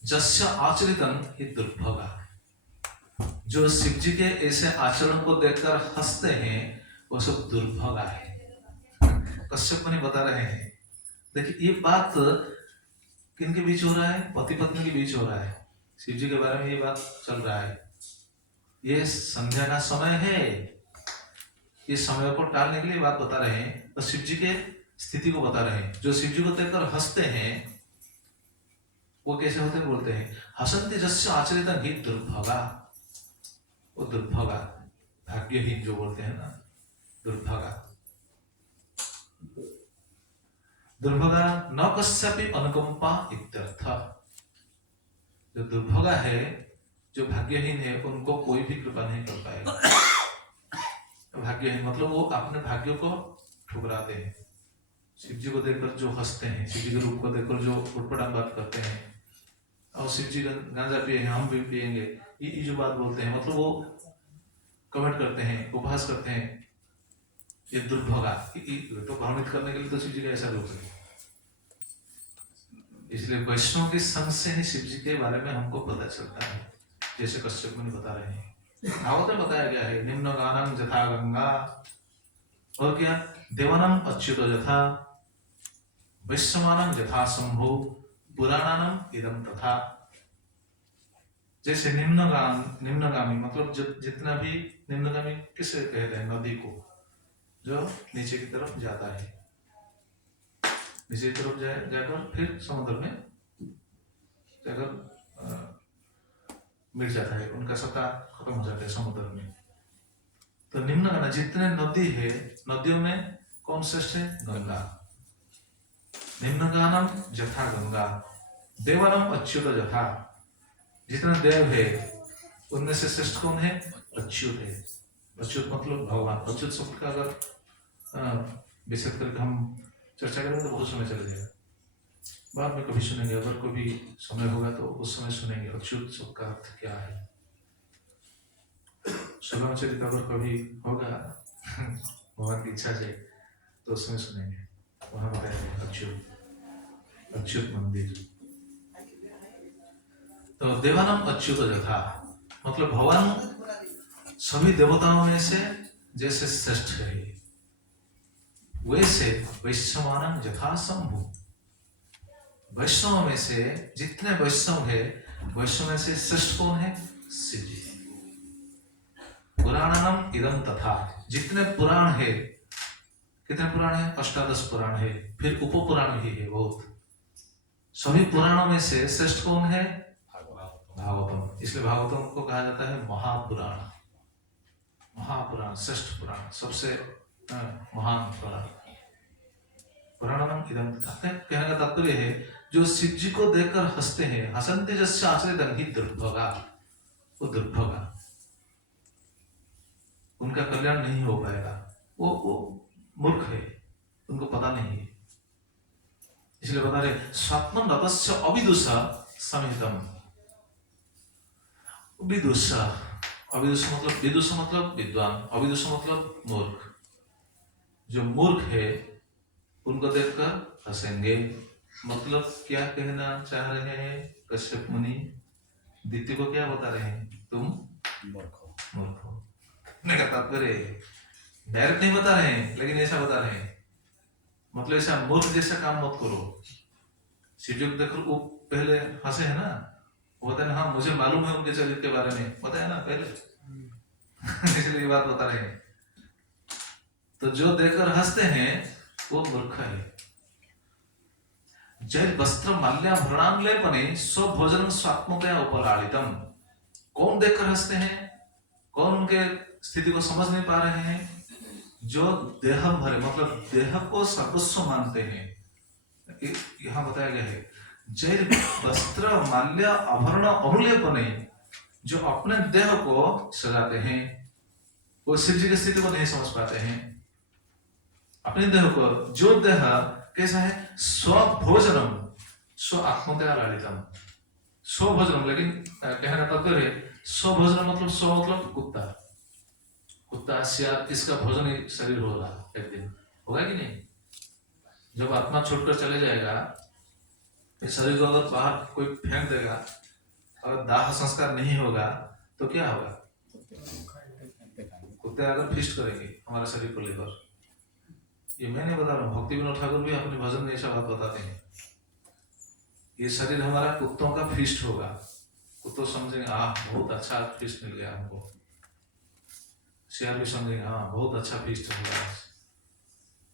जस्य आचरितम हि दुर्भगा, जो शिव जी के ऐसे आचरण को देखकर हंसते हैं वो सब दुर्भगा है। कश्यप मुनि बता रहे हैं, देखिए ये बात किनके बीच हो रहा है? पति पत्नी के बीच हो रहा है। शिव जी के बारे में ये बात चल रहा है। ये संध्या का समय है, इस समय को टालने के लिए बात बता रहे हैं और शिव जी के स्थिति को बता रहे हैं। जो शिव जी को देखकर हंसते हैं वो कैसे होते बोलते हैं, हसंति जस्य आचरित हि दुर्भगा, वो दुर्भगा, भाग्यहीन जो बोलते हैं ना, दुर्भगा। दुर्भगा न कस्यापि अनुकंपा इत्यर्थ। जो दुर्भगा है, जो भाग्यहीन है, उनको कोई भी कृपा नहीं कर पाएगा। भाग्यहीन मतलब वो अपने भाग्य को ठुकराते हैं। शिव जी को देखकर जो हंसते हैं, शिव जी के रूप को देखकर जो उटपटांग बात करते हैं, और शिव जी गांजा पिए हैं हम भी पिएंगे, ये जो बात बोलते हैं, मतलब वो कमेंट करते हैं, उपहास करते हैं, ये दुर्भगा। तो भ्रमित करने के लिए तो शिव जी का ऐसा रूप है। इसलिए वैष्णव के संग से ही शिव जी के बारे में हमको पता चलता है, जैसे कश्यप मुनि बता रहे हैं। भागवत में बताया गया है, निम्न गानम जथा गंगा, और क्या, देवानम अच्युत जथा, वैश्यमानम जथा शंभु, पुराणानम इदम तथा। जैसे निम्नगामी मतलब जितना भी निम्नगामी किसे कहते हैं? नदी को, जो नीचे की तरफ जाता है, नीचे की तरफ जाकर फिर समुद्र में जाकर मिट जाता है, उनका सत्ता खत्म हो जाता है समुद्र में। तो निम्नगामी जितने नदी है, नदियों में कौन श्रेष्ठ है? गंगा। निम्नगानम जथा गंगा, देवानम अच्युत जथा, जितना देव है उनमें से श्रेष्ठ कौन है? अच्युत है। अच्युत मतलब भगवान। अच्युत शब्द का अगर विशेष करके हम चर्चा करेंगे तो बहुत समय चल जाएगा, बाद में कभी सुनेंगे, अगर कभी समय होगा तो उस समय सुनेंगे अच्युत शब्द का अर्थ क्या है। सुगमचरित अगर कभी होगा भगवान की इच्छा से तो उस समय सुनेंगे, वहां बताएंगे अच्युत मंदिर। तो देवानम अच्युत जथा मतलब भगवान सभी देवताओं में से जैसे श्रेष्ठ है, वैसे वैश्यमानम जथा शंभु, वैष्णव में से जितने वैष्णव है, वैष्णव में से श्रेष्ठ कौन है? शिव जी। पुराणम इदम तथा, जितने पुराण है, कितने पुराण है? 18 पुराण है, फिर उप पुराण भी है बहुत। सभी पुराणों में से श्रेष्ठ कौन है? भागवतम। इसलिए भागवतम को कहा जाता है महापुराण। महापुराण, श्रेष्ठ पुराण, सबसे महान पुराण। पुराणम इदम तथा, कहने का तात्पर्य है जो शिव जी को देखकर हंसते हैं, हसंते जस्य आचरितं हि दुर्भगा, वो दुर्भगा, उनका कल्याण नहीं हो पाएगा। वो मूर्ख है, उनको पता नहीं है। इसलिए बता रहे स्वात्मन रतस्य अविदुषा समितम। विदुषा, अविदुषा मतलब, विदुषा मतलब विद्वान, अविदुषा मतलब मूर्ख। जो मूर्ख है उनको देखकर हंसेंगे। मतलब क्या कहना चाह रहे हैं कश्यप मुनि? दित्य को क्या बता रहे हैं? तुम मूर्ख हो। का तात्पर्य डायरेक्ट नहीं बता रहे हैं, लेकिन ऐसा बता रहे हैं, मतलब ऐसा मूर्ख जैसा काम मत करो। शिव जी को देखकर वो पहले हंसे है ना, वो बताए हाँ मुझे मालूम है उनके चरित्र के बारे में, बताया ना पहले इसलिए ये बात बता रहे हैं। तो जो देखकर हंसते हैं वो मूर्ख है। जय वस्त्र माल्याभरणां लेपने स्वभोजनम स्वात्मतया उपलालितम। कौन देखकर हंसते हैं? कौन उनके स्थिति को समझ नहीं पा रहे हैं? जो देह भरे मतलब देह को सर्वस्व मानते हैं। यहां बताया गया है जय वस्त्र माल्य आभरण अनुलेपने, जो अपने देह को सजाते हैं, वो शिव जी की स्थिति को नहीं समझ पाते हैं। अपने देह को, जो देह कैसा है? स्वभोजनम, स्व आत्मतया लालितम, स्वभोजनम। लेकिन कहने का तात्पर्य स्वभोजनम मतलब स्व मतलब कुत्ता सियार, इसका भोजन ही शरीर होगा, एक दिन होगा कि नहीं? जब आत्मा छोड़कर चले जाएगा इस शरीर को अगर बाहर कोई फेंक देगा, अगर दाह संस्कार नहीं होगा तो क्या होगा? कुत्ते आकर फिस्ट करेंगे हमारे शरीर को लेकर। ये मैं नहीं बता रहा हूँ, भक्ति विनोद ठाकुर भी अपने भजन में ऐसा बात बताते हैं। ये शरीर हमारा कुत्तों का फिस्ट होगा। कुत्तों समझेंगे बहुत अच्छा फिस्ट मिल गया हमको। शेर भी समझेंगे बहुत अच्छा फिस्ट होगा।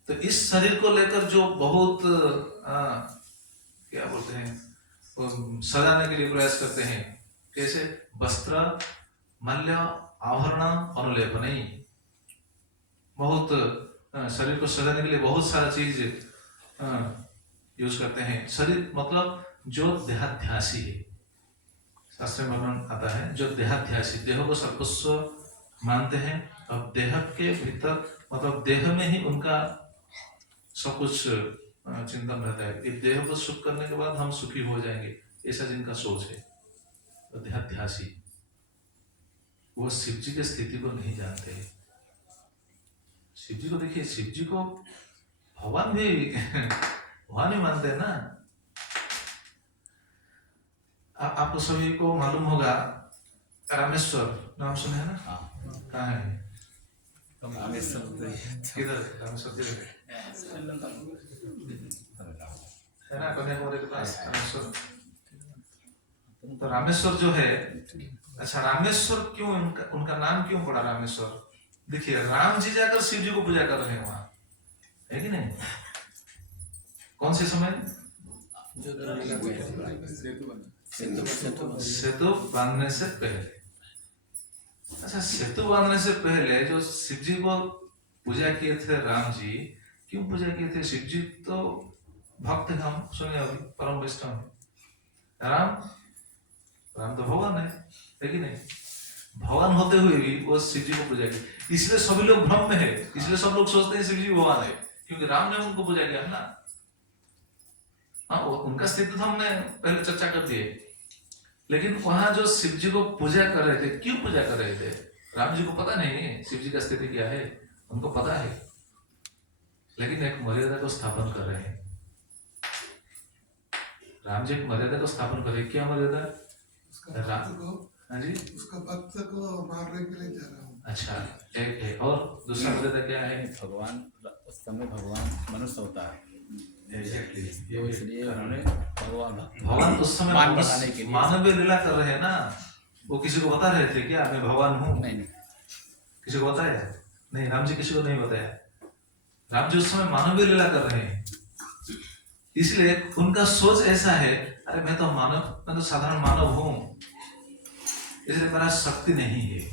तो इस शरीर को लेकर जो बहुत क्या बोलते हैं, सजाने के लिए प्रयास करते हैं। कैसे? वस्त्र, मल्य, आभरण, अनुलेपन। बहुत शरीर को सजाने के लिए बहुत सारा चीज यूज करते हैं। शरीर मतलब जो देहाध्यासी है, शास्त्र में वर्णन आता है, जो देहाध्यासी, देह को सर्वस्व मानते हैं। अब देह के भीतर मतलब देह में ही उनका सब कुछ चिंतन रहता है। इस देह को सुख करने के बाद हम सुखी हो जाएंगे, ऐसा जिनका सोच है, तो देहाध्यासी, वो शिव जी की स्थिति को नहीं जानते। शिव जी को देखिए, शिव जी को भगवान भी मानते हैं ना। आपको सभी को मालूम होगा, रामेश्वर नाम सुने हैं ना? कहाँ है? किधर? रामेश्वर किधर है ना? कन्याकुमारी के पास रामेश्वर। तो रामेश्वर जो है, अच्छा रामेश्वर क्यों, उनका नाम क्यों पड़ा रामेश्वर? देखिए, राम जी जाकर शिव जी को पूजा कर रहे हैं वहां, है कि नहीं? कौन से समय? सेतु बांधने से पहले। अच्छा, सेतु बांधने से पहले जो शिव जी को पूजा किए थे राम जी, क्यों पूजा किए थे? शिव जी तो भक्त हैं, हम सुने अभी, परम वैष्णव है। राम तो भगवान है कि नहीं? भगवान होते हुए भी वो शिव जी को पूजा की, इसलिए सभी लोग भ्रम में है। इसलिए सब लोग सोचते हैं शिव जी भगवान है, क्योंकि राम ने उनको पूजा किया है ना। उनका स्थिति तो हमने पहले चर्चा कर दी है। लेकिन वहां जो शिव जी को पूजा कर रहे थे, क्यों पूजा कर रहे थे? राम जी को पता नहीं है शिव जी का स्थिति क्या है, उनको पता है, लेकिन एक मर्यादा को स्थापन कर रहे हैं। राम जी एक मर्यादा को स्थापन कर रहे हैं। क्या मर्यादा? हाँ जी, उसका भक्त को मारने के लिए जा रहा हूँ। अच्छा, एक है। और दूसरा मर्यादा क्या है? भगवान उस समय भगवान मनुष्य होता है, इसलिए उन्होंने भगवान उस समय मानवीय लीला कर रहे हैं ना। वो किसी को बता रहे थे क्या मैं भगवान हूँ? नहीं। किसी को बताया नहीं? राम जी किसी को नहीं बताया। राम जी उस समय मानवीय लीला कर रहे हैं, इसलिए उनका सोच ऐसा है, अरे मैं तो साधारण मानव हूँ, इसलिए मेरा शक्ति नहीं है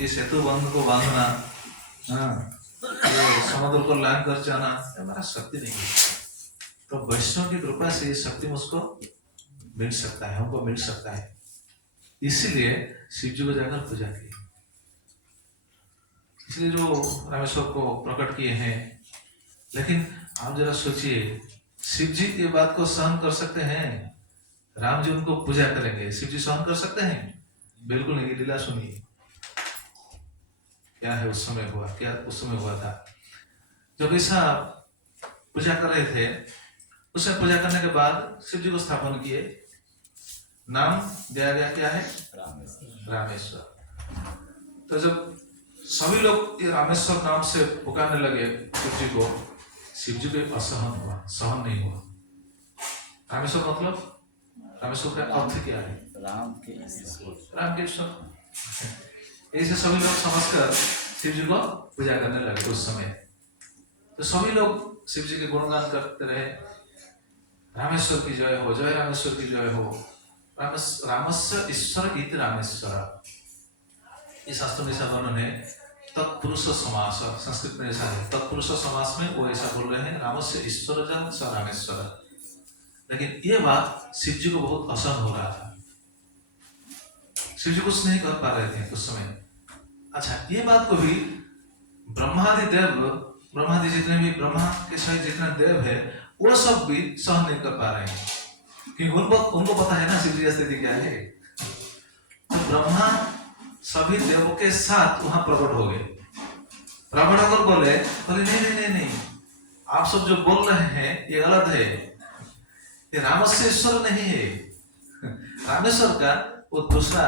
ये सेतु बंध को बांधना, ये समुद्र को लांग कर जाना, मेरा शक्ति नहीं है। तो वैष्णव की कृपा से ये शक्ति मुझको मिल सकता है, हमको मिल सकता है। इसीलिए शिव जी को जाकर पूजा की, इसलिए जो रामेश्वर को प्रकट किए हैं। लेकिन आप जरा सोचिए, शिव जी ये बात को सहन कर सकते हैं? राम जी उनको पूजा करेंगे, शिव जी सहन कर सकते हैं? बिल्कुल नहीं। लीला सुनिए क्या है उस समय हुआ, क्या उस समय हुआ था। जब ऐसा पूजा कर रहे थे, उसमें पूजा करने के बाद शिव जी को स्थापन किए, नाम दिया गया क्या है? रामेश्वर। तो जब सभी लोग ये रामेश्वर नाम से पुकारने लगे शिव जी को, शिव जी को असहन हुआ, सहन नहीं हुआ। रामेश्वर मतलब, रामेश्वर का अर्थ क्या है? राम के ईश्वर। ऐसे सभी लोग समझकर शिव जी को पूजा करने लगे उस समय। तो सभी लोग शिव जी के गुणगान करते रहे, रामेश्वर की जय हो, जय रामेश्वर की जय हो, रामस्य ईश्वर इति रामेश्वर। इस शास्त्र में ऐसा वर्णन है। तत्पुरुष समास, संस्कृत में ऐसा है, तत्पुरुष समास में वो ऐसा बोल रहे हैं, रामस्य ईश्वर जन स रामेश्वर। लेकिन ये बात शिव जी को बहुत असहन हो रहा था, शिव जी कुछ नहीं कर पा रहे थे उस समय। अच्छा, ये बात को भी ब्रह्मादि जितने भी ब्रह्मा के सहित जितने देव है, वो सब भी सहन नहीं कर पा रहे हैं, क्योंकि उनको पता है ना शिव जी की स्थिति क्या है। तो ब्रह्मा सभी देवों के साथ वहां प्रकट हो गए। प्रकट होकर बोले नहीं, आप सब जो बोल रहे हैं ये गलत है। ये रामस्य ईश्वर नहीं है। रामेश्वर का वो दूसरा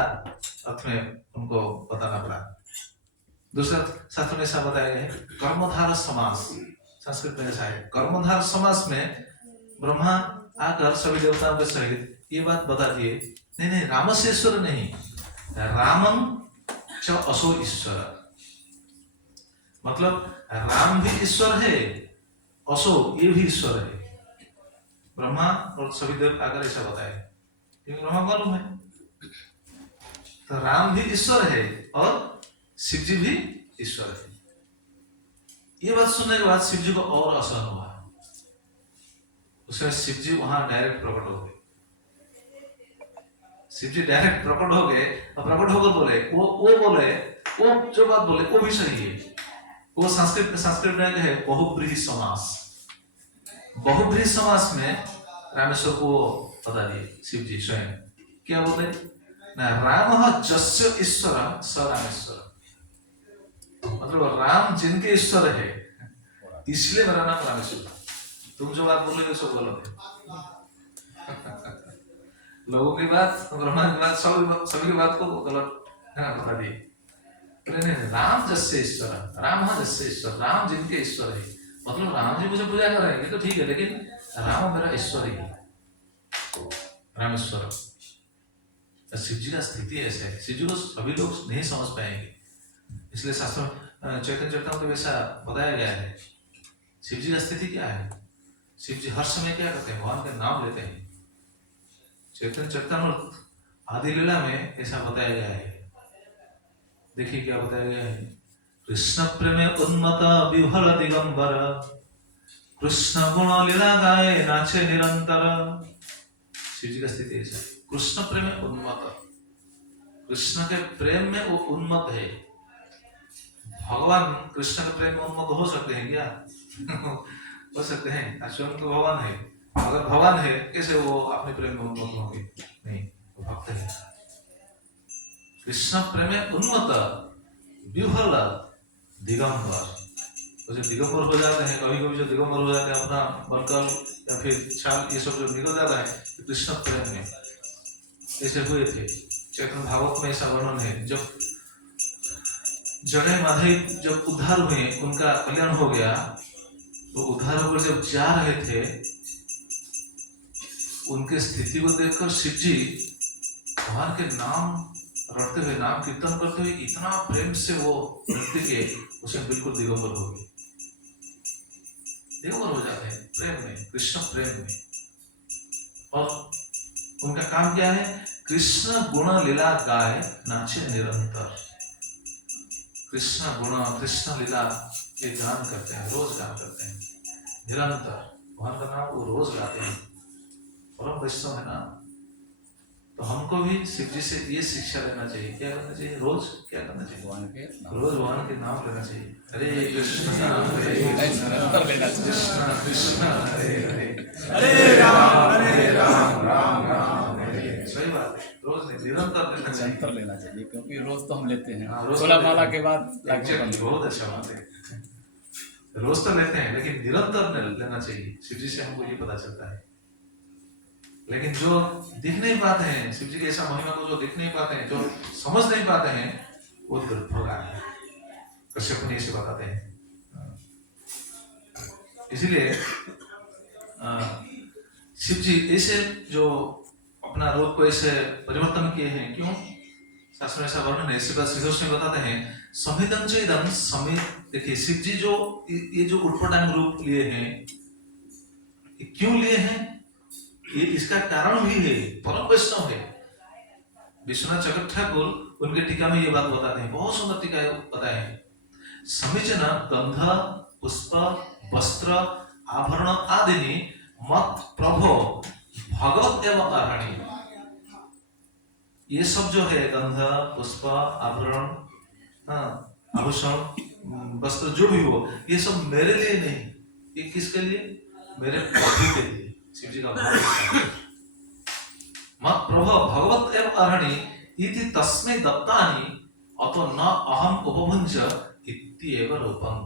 अर्थ में उनको बताना पड़ा। दूसरा शास्त्र में ऐसा बताया गया है, कर्मधार समास, संस्कृत में ऐसा है, कर्मधार समास में ब्रह्मा आकर सभी देवताओं के सहित ये बात बता दिए, नहीं नहीं रामस्य ईश्वर नहीं, रामं च असो ईश्वर, मतलब राम भी ईश्वर है, असो ये भी ईश्वर है। ब्रह्मा और सभी देवता आकर ऐसा बताए, क्योंकि ब्रह्मा मालूम है। तो राम भी ईश्वर है और शिव जी भी ईश्वर है। ये बात सुनने के बाद शिव जी को और असहन हुआ। उसमें शिव जी वहां डायरेक्ट प्रकट हो गए। शिव जी डायरेक्ट प्रकट हो गए और प्रकट होकर बोले, वो बोले, वो जो बात बोले वो भी सही है। वो संस्कृत में है बहुब्रीहि समास। बहुब्रीहि समास में रामेश्वर को बता दिए शिव जी स्वयं, क्या बोले ना, राम जस्य ईश्वर स रामेश्वर, मतलब राम जिनके ईश्वर है इसलिए मेरा नाम रामेश्वर। तुम जो बात बोलोगे सब गलत है। लोगों की बात, ब्रह्मा की बात, सभी की बात को गलत बता दिए। नहीं, राम जस्य ईश्वर, राम जस्य ईश्वर, राम जिनके ईश्वर है, मतलब राम जी मुझे पूजा कर रहे हैं तो ठीक है, लेकिन राम मेरा ईश्वर ही है, रामेश्वर। शिव जी का स्थिति ऐसा है, शिव जी को सभी लोग नहीं समझ पाएंगे, इसलिए शास्त्र में चैतन्य चरितामृत में ऐसा बताया गया है। शिव जी का स्थिति क्या है? शिव जी हर समय क्या करते हैं? भगवान का नाम लेते हैं। चैतन्य चरितामृत आदि लीला में ऐसा बताया गया है। देखिए क्या बताया गया है, कृष्ण प्रेमे उन्मत विह्वल दिगंबर, कृष्ण गुण लीला गाए नाचे निरंतर। शिव जी का स्थिति ऐसा है, कृष्ण प्रेम में उन्मत्त, कृष्ण के प्रेम में वो उन्मत्त है। भगवान कृष्ण के प्रेम में उन्मत्त हो सकते हैं क्या? हो सकते हैं? स्वयं तो भगवान है, अगर भगवान है कैसे वो अपने प्रेम में उन्मत्त होंगे? नहीं, वो भक्त है। कृष्ण प्रेम में उन्मत्त विह्वल दिगंबर, तो जब दिगंबर हो जाते हैं, कभी कभी जो दिगंबर हो जाते हैं, अपना बलकल या फिर छाल ये सब जो निकल जाता है, तो कृष्ण प्रेम में ऐसे हुए थे। चैतन्य भागवत में ऐसा वर्णन है, जब जगह माधव जब उद्धार हुए, उनका कल्याण हो गया, वो उद्धार होकर जब जा रहे थे, उनके स्थिति को देखकर शिव जी भगवान के नाम रटते हुए, नाम कीर्तन करते हुए इतना प्रेम से वो नृत्य किए, उसे बिल्कुल दिगंबर हो गए। दिगंबर हो जाते हैं प्रेम में, कृष्ण प्रेम में। और उनका काम क्या है? कृष्ण गुण लीला गाए नाचे निरंतर। कृष्ण गुण, कृष्ण लीला ये गान करते हैं, रोज गान करते हैं निरंतर। भगवान का नाम वो रोज गाते हैं। परम वैष्णव है ना, तो हमको भी शिव जी से ये शिक्षा लेना चाहिए। क्या करना चाहिए? रोज क्या करना चाहिए? रोज भगवान के नाम लेना चाहिए। हरे कृष्ण हरे कृष्ण कृष्ण हरे हरे, हरे राम राम राम हरे। सही बात है, रोज नहीं, निरंतर लेना चाहिए, क्योंकि रोज तो हम लेते हैं। हाँ, रोज 16 माला के बाद बहुत अच्छा बात है। रोज तो लेते हैं, लेकिन निरंतर लेना चाहिए। शिव जी से हमको ये पता चलता है। लेकिन जो दिख नहीं पाते हैं शिव जी की ऐसा महिमा को, जो दिख नहीं पाते हैं, जो समझ नहीं पाते हैं, वो दुर्भागा है। कश्यप मुनि ऐसे बताते हैं। इसीलिए शिव जी ऐसे जो अपना रूप को ऐसे परिवर्तन किए हैं, क्यों? शास्त्र में ऐसा वर्णन है। इसके बाद श्री कृष्ण बताते हैं, संहितं च इदं समित। देखिए शिव जी जो ये जो उटपटांग रूप लिए हैं, ये क्यों लिए हैं? ये इसका कारण भी है, परम वैष्णव है। विश्वनाथ चक्रवर्ती ठाकुर उनके टीका में ये बात बताते हैं, बहुत सुंदर टीका बताए हैं। समीचीन गंध पुष्प वस्त्र आभरण आदि मत प्रभो भगवत एवं आरणी। ये सब जो है गंध पुष्प आभरण आभूषण वस्त्र जो भी हो, ये सब मेरे लिए नहीं, ये किसके लिए? मेरे प्रभु के लिए। शिव जी का मत प्रभो भगवत एवं आरणी इति तस्मै दत्तानि अतो न अहम उपभुंज इत्येव रूपम।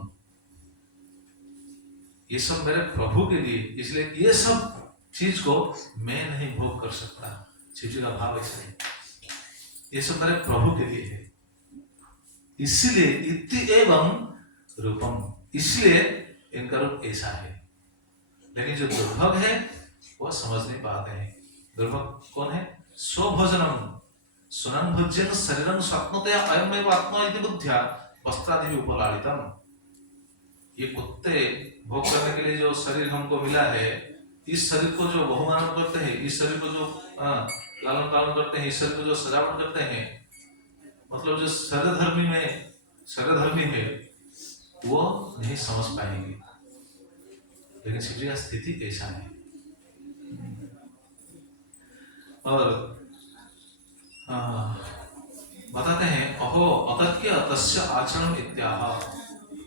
ये सब मेरे प्रभु के लिए, इसलिए ये सब चीज को मैं नहीं भोग कर सकता। शिव जी का भाव ऐसा है, ये सब मेरे प्रभु के लिए है, इसलिए इति एवं रूपम, इसलिए इनका रूप ऐसा है। लेकिन जो दुर्भग है वो समझ नहीं पाते हैं। दुर्भग कौन है? स्वभोजनम सुनन भुज्यन शरीरम स्वप्नतया अयमेव आत्मा इति बुद्ध्या वस्त्रादि उपलालितम। ये कुत्ते भोग करने के लिए जो शरीर हमको मिला है, इस शरीर को जो बहुमान करते हैं, इस शरीर को जो लालन पालन करते हैं, इस शरीर को जो सजावट करते हैं, मतलब जो शरीरधर्मी है वो नहीं समझ पाएंगे। लेकिन शिव जी का स्थिति ऐसा है। और बताते हैं अहो अतत्य तस्य आचरण इत्याह।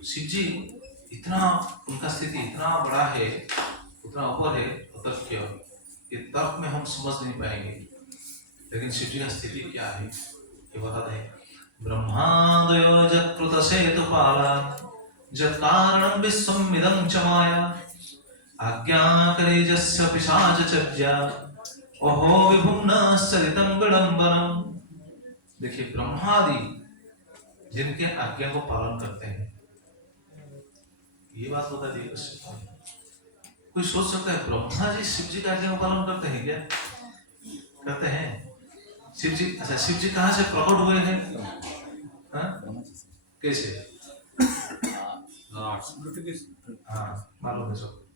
शिव जी इतना, उनका स्थिति इतना बड़ा है, उतना ऊपर है, अतत्य, ये तर्क में हम समझ नहीं पाएंगे। लेकिन शिव जी का स्थिति क्या है ये बताते हैं। ब्रह्मादयो जत्कृत सेतुपाला जत्कारणं विश्वमिदं च माया आज्ञाकरेजस्य पिशाचचर्या अहो विभुम्नश्चरितं विडम्बनम्। देखिए, ब्रह्मादि जिनके आज्ञा को पालन करते हैं, ये बात बता दी। कोई सोच सकता है ब्रह्मा जी शिव जी का आज्ञा को पालन करते हैं क्या? करते हैं। शिव जी, अच्छा, शिव जी कहाँ से प्रकट हुए हैं? कैसे? हाँ, मालूम है सब।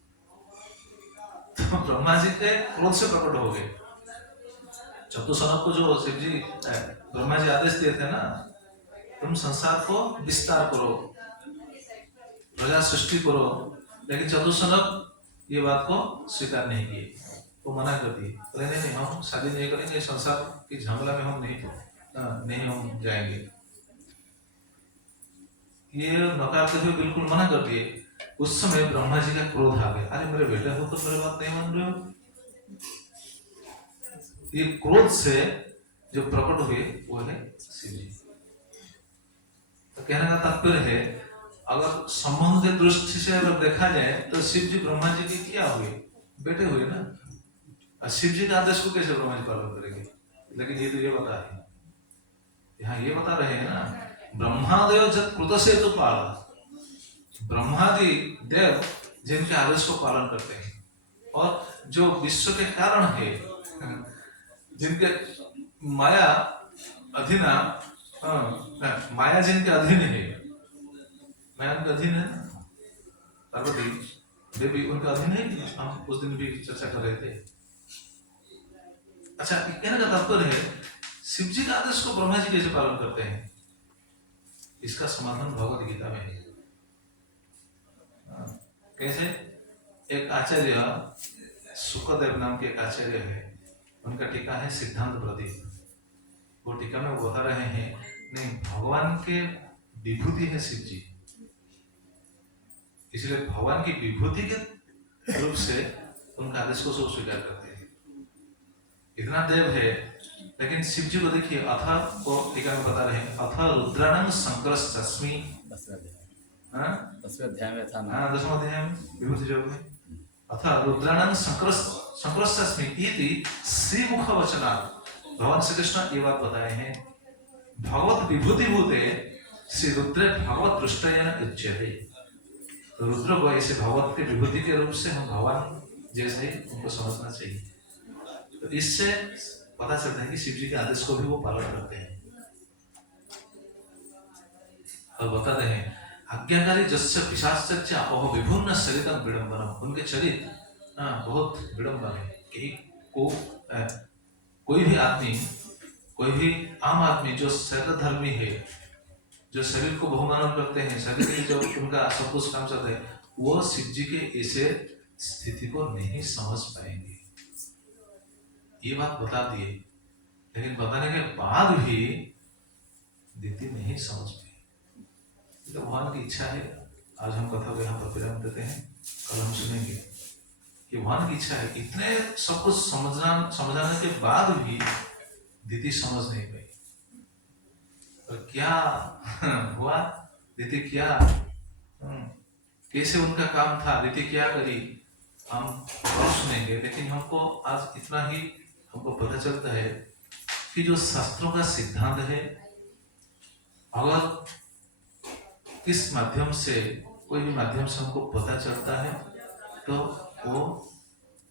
तो ब्रह्मा जी के क्रोध से प्रकट हो गए। चतुसनक को जो शिव जी ब्रह्मा जी आदेश दिए थे ना, तुम संसार को विस्तार करो, प्रजा सृष्टि करो, लेकिन चतुसनक ये बात को स्वीकार नहीं किए, वो मना कर दिए। बोले नहीं, हम शादी नहीं करेंगे, संसार की झमेला में हम नहीं हम जाएंगे। ये नकारते हुए बिल्कुल मना कर दिए। उस समय ब्रह्मा जी का क्रोध आ गया, अरे मेरे बेटे हो तो मेरे बात नहीं मान रहे हो। ये क्रोध से जो प्रकट हुए वो है शिव जी। तो कहने का तात्पर्य है, अगर संबंध के दृष्टि से अगर देखा जाए तो शिव जी ब्रह्मा जी के क्या हुए? बेटे हुए ना। और शिव जी के आदेश को कैसे ब्रह्मा जी पालन करेंगे? लेकिन ये तो ये बता है, यहाँ ये बता रहे हैं ना, ब्रह्मादयो जत कृत सेतुपाला, ब्रह्मादि देव जिनके आदेश को पालन करते हैं, और जो विश्व के कारण है, जिनके माया अधीना, माया जिनके अधीन है, माया उनके अधीन है, पार्वती देवी उनके अधीन है। हम उस दिन भी चर्चा कर रहे थे। अच्छा, कहने का तात्पर्य है शिव जी का आदेश को ब्रह्मा जी कैसे पालन करते हैं? इसका समाधान भगवद गीता में है। कैसे? एक आचार्य, शुक्रदेव नाम के एक आचार्य है, उनका टीका है सिद्धांत प्रदीप। वो टीका में वो बता रहे हैं, नहीं, भगवान के विभूति है शिव जी, इसलिए भगवान की विभूति के रूप से उनका आदेश को सब स्वीकार करते हैं। इतना देव है, लेकिन शिव जी को देखिए, अथ को टीका में बता रहे हैं, अथ रुद्राणं संक्रस्तस्मि। 10वें अध्याय में था ना? 10वें अध्याय में विभूति योग में, अथ रुद्राणं संक्रस्तस्मि इति श्रीमुख वचनात् भगवान श्री कृष्ण ये बात बताए हैं। भगवत विभूति भूते श्री रुद्र भगवत दृष्टयन उच्यते। तो रुद्र को ऐसे भगवत के विभूति के रूप से हम भगवान जैसे ही उनको समझना चाहिए। तो इससे पता चलता है कि शिव जी के आदेश को भी वो पालन करते हैं। और बताते हैं, आज्ञाकारी जस्य पिशाच्च अहो विभिन्न शरीरं विडम्बनम्। उनके चरित्र बहुत विडम्बन है कि कोई भी आदमी, कोई भी आम आदमी जो शरीरधर्मी है, जो शरीर को बहुमानन करते हैं, शरीर के जो उनका सब कुछ काम चलता है, वो शिव जी के ऐसे स्थिति को नहीं समझ पाएंगे। ये बात बता दिए, लेकिन बताने के बाद भी दीदी नहीं समझ पाए। तो भगवान की इच्छा है, आज हम कथा को यहाँ पर विराम देते हैं, कल हम सुनेंगे कि भगवान की इच्छा है। इतने सब कुछ समझाने के बाद भी दीदी समझ नहीं पाई। और क्या हुआ? दीदी क्या, कैसे उनका काम था, दीदी क्या करी, हम और सुनेंगे, लेकिन हमको आज इतना ही हमको पता चलता है कि जो शास्त्रों का सिद्धांत है, अगर इस माध्यम से कोई भी माध्यम से हमको पता चलता है तो वो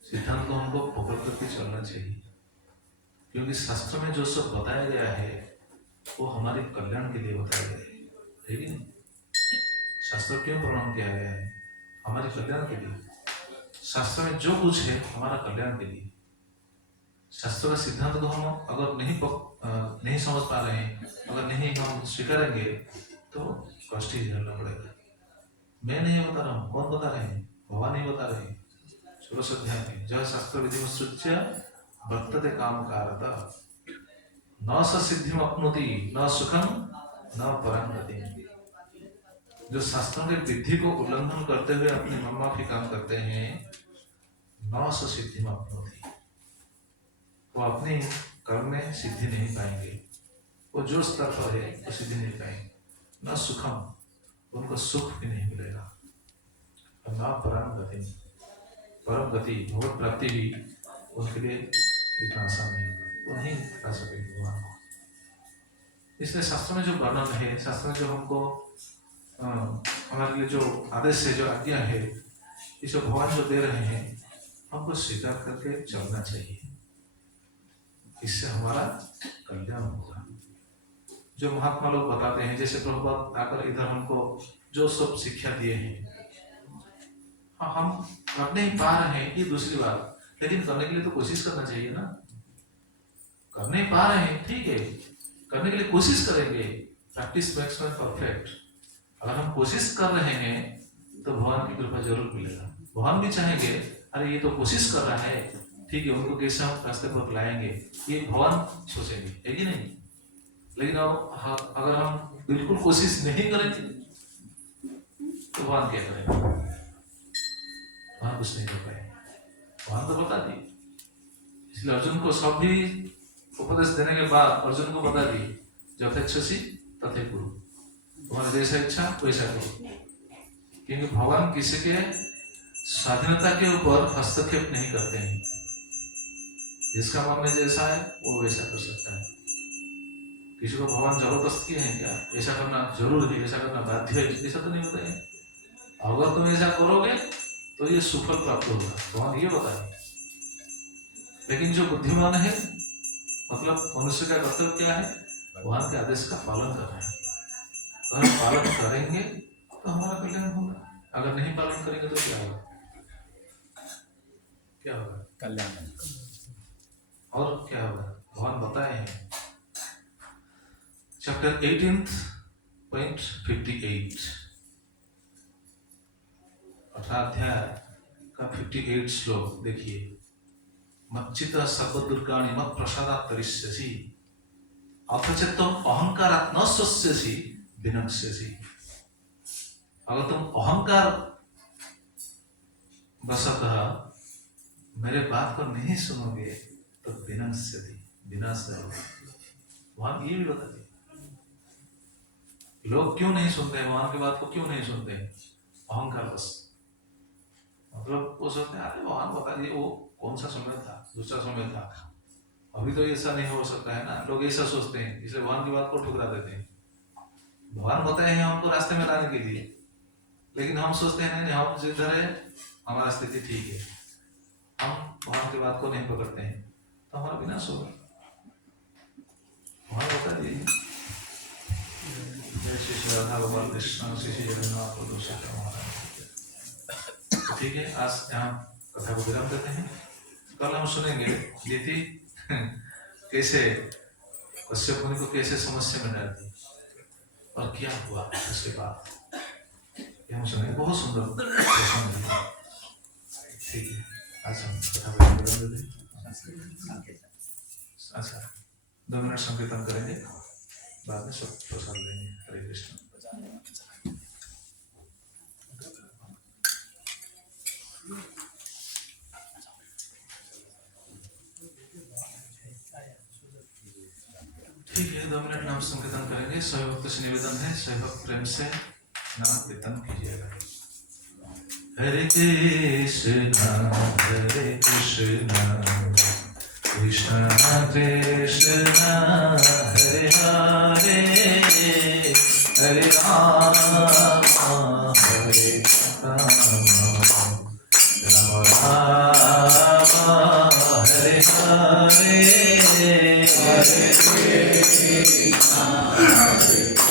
सिद्धांत को हमको पकड़ करके चलना चाहिए, क्योंकि शास्त्र में जो सब बताया गया है वो हमारे कल्याण के लिए बताया गया है कि नहीं? शास्त्र क्यों प्रणाम किया गया है? हमारे कल्याण के लिए। शास्त्र में जो कुछ है हमारा कल्याण के लिए। शास्त्र का सिद्धांत को हम अगर नहीं समझ पा रहे हैं, अगर नहीं हम स्वीकारेंगे तो कष्ट ही झेलना पड़ेगा। मैं नहीं बता रहा हूँ, कौन बता रहे हैं? भगवान नहीं बता रहे हैं। 16 अध्याय में जय शास्त्र विधिमुत्सृज्य वर्तते कामकारतः न स सिद्धिम अपनोति न सुखम न परम गतिम्। जो शास्त्रों के विधि को उल्लंघन करते हुए अपने मनमाफी काम करते हैं, न स सिद्धिम अपनोति, वो अपने कर्म में सिद्धि नहीं पाएंगे। वो जो स्तर पर है वो सिद्धि नहीं पाएंगे। न सुखम, उनको सुख भी नहीं मिलेगा, और न परम गति, परम गति भगवत प्राप्ति भी उनके लिए इतना आसान नहीं, वो नहीं पा सकेंगे भगवान को। इसलिए शास्त्र में जो वर्णन है, शास्त्र में जो हमको हमारे लिए जो आदेश है, जो आज्ञा है, ये जो भगवान जो दे रहे हैं, हमको स्वीकार करके चलना चाहिए। इससे हमारा कल्याण होगा। जो महात्मा लोग बताते हैं, जैसे प्रभुपाद आकर इधर हमको जो सब शिक्षा दिए हैं, हम कर नहीं पा रहे हैं ये दूसरी बात, लेकिन करने के लिए तो कोशिश करना चाहिए ना। कर नहीं पा रहे हैं, ठीक है, करने के लिए कोशिश करेंगे। Practice makes man perfect. अगर हम कोशिश कर रहे हैं तो भगवान की कृपा जरूर मिलेगा। भगवान भी चाहेंगे, अरे ये तो कोशिश कर रहा है, ठीक है, उनको कैसे हम रास्ते पर लाएंगे, ये भगवान सोचेंगे, है कि नहीं? लेकिन अगर हम बिल्कुल कोशिश नहीं करेंगे तो भगवान क्या करेंगे? वहां कुछ नहीं कर पाएंगे। भगवान तो बता दिए। इसलिए अर्जुन को सभी उपदेश देने के बाद अर्जुन को बता दिए, यथेच्छसि तथे कुरु, तुम्हारा जैसा इच्छा वैसा करो। क्योंकि भगवान किसी के स्वाधीनता के ऊपर हस्तक्षेप नहीं करते हैं। जिसका मन में जैसा है वो वैसा कर सकता है। किसी को भगवान जबरदस्त किए हैं क्या? ऐसा करना जरूर है, ऐसा करना बाध्य है, ऐसा तो नहीं बताया। अगर तुम ऐसा करोगे तो ये सुफल प्राप्त होगा, भगवान ये बताए। लेकिन जो बुद्धिमान है, मतलब मनुष्य का कर्तव्य क्या है? भगवान के आदेश का पालन करना है। अगर पालन करेंगे तो हमारा कल्याण होगा, अगर नहीं पालन करेंगे तो क्या होगा? क्या होगा? कल्याण। और क्या होगा? भगवान बताए हैं। चैप्टर 18.58, 18 अध्याय का 58 श्लोक देखिए। मच्चिता सर्वदुर्गाणि मत् प्रसादात् तरिष्यसि अथ च त्वम् अहंकारात् न शोष्यसि विनश्यसि। अगर तुम अहंकार वशतः मेरे बात को नहीं सुनोगे तो विनश्यति, विनाश होगा। वहां ये भी बता दिया। लोग क्यों नहीं सुनते हैं भगवान की बात को? क्यों नहीं सुनते हैं? अहंकार बस। मतलब वो सोचते हैं, अरे भगवान बता दिए, वो कौन सा समय था, दूसरा समय था, अभी तो ऐसा नहीं हो सकता है ना। लोग ऐसा सोचते हैं, इसलिए भगवान की बात को ठुकरा देते हैं। भगवान बताए हैं हमको रास्ते में लाने के लिए, लेकिन हम सोचते हैं नहीं, हम जिधर है हमारा स्थिति ठीक है, हम भगवान की बात को नहीं पकड़ते हैं तो हमारा विनाश होगा। भगवान बता दिए। जय श्री राधा गोपाल कृष्ण श्री श्री जगन्नाथ महाराज। ठीक है, आज यहाँ कथा को विराम देते हैं। कल हम सुनेंगे नीति कैसे कश्यप मुनि को कैसे समस्या में डालती और क्या हुआ उसके बाद, ये हम सुनेंगे। बहुत सुंदर प्रसंग है। ठीक है, आज हम कथा को विराम देते हैं। अच्छा, 2 मिनट संकीर्तन करेंगे, बाद में सब प्रसाद लेंगे। हरे कृष्ण। ठीक है, 2 मिनट नाम संकीर्तन करेंगे। सभी भक्त से निवेदन है, सभी भक्त प्रेम से नाम कीर्तन कीजिएगा। Hare Krishna, Krishna Krishna, Hare Hare, Hare Rama, Hare Rama, Rama Rama, Hare Hare, Hare Krishna, Hare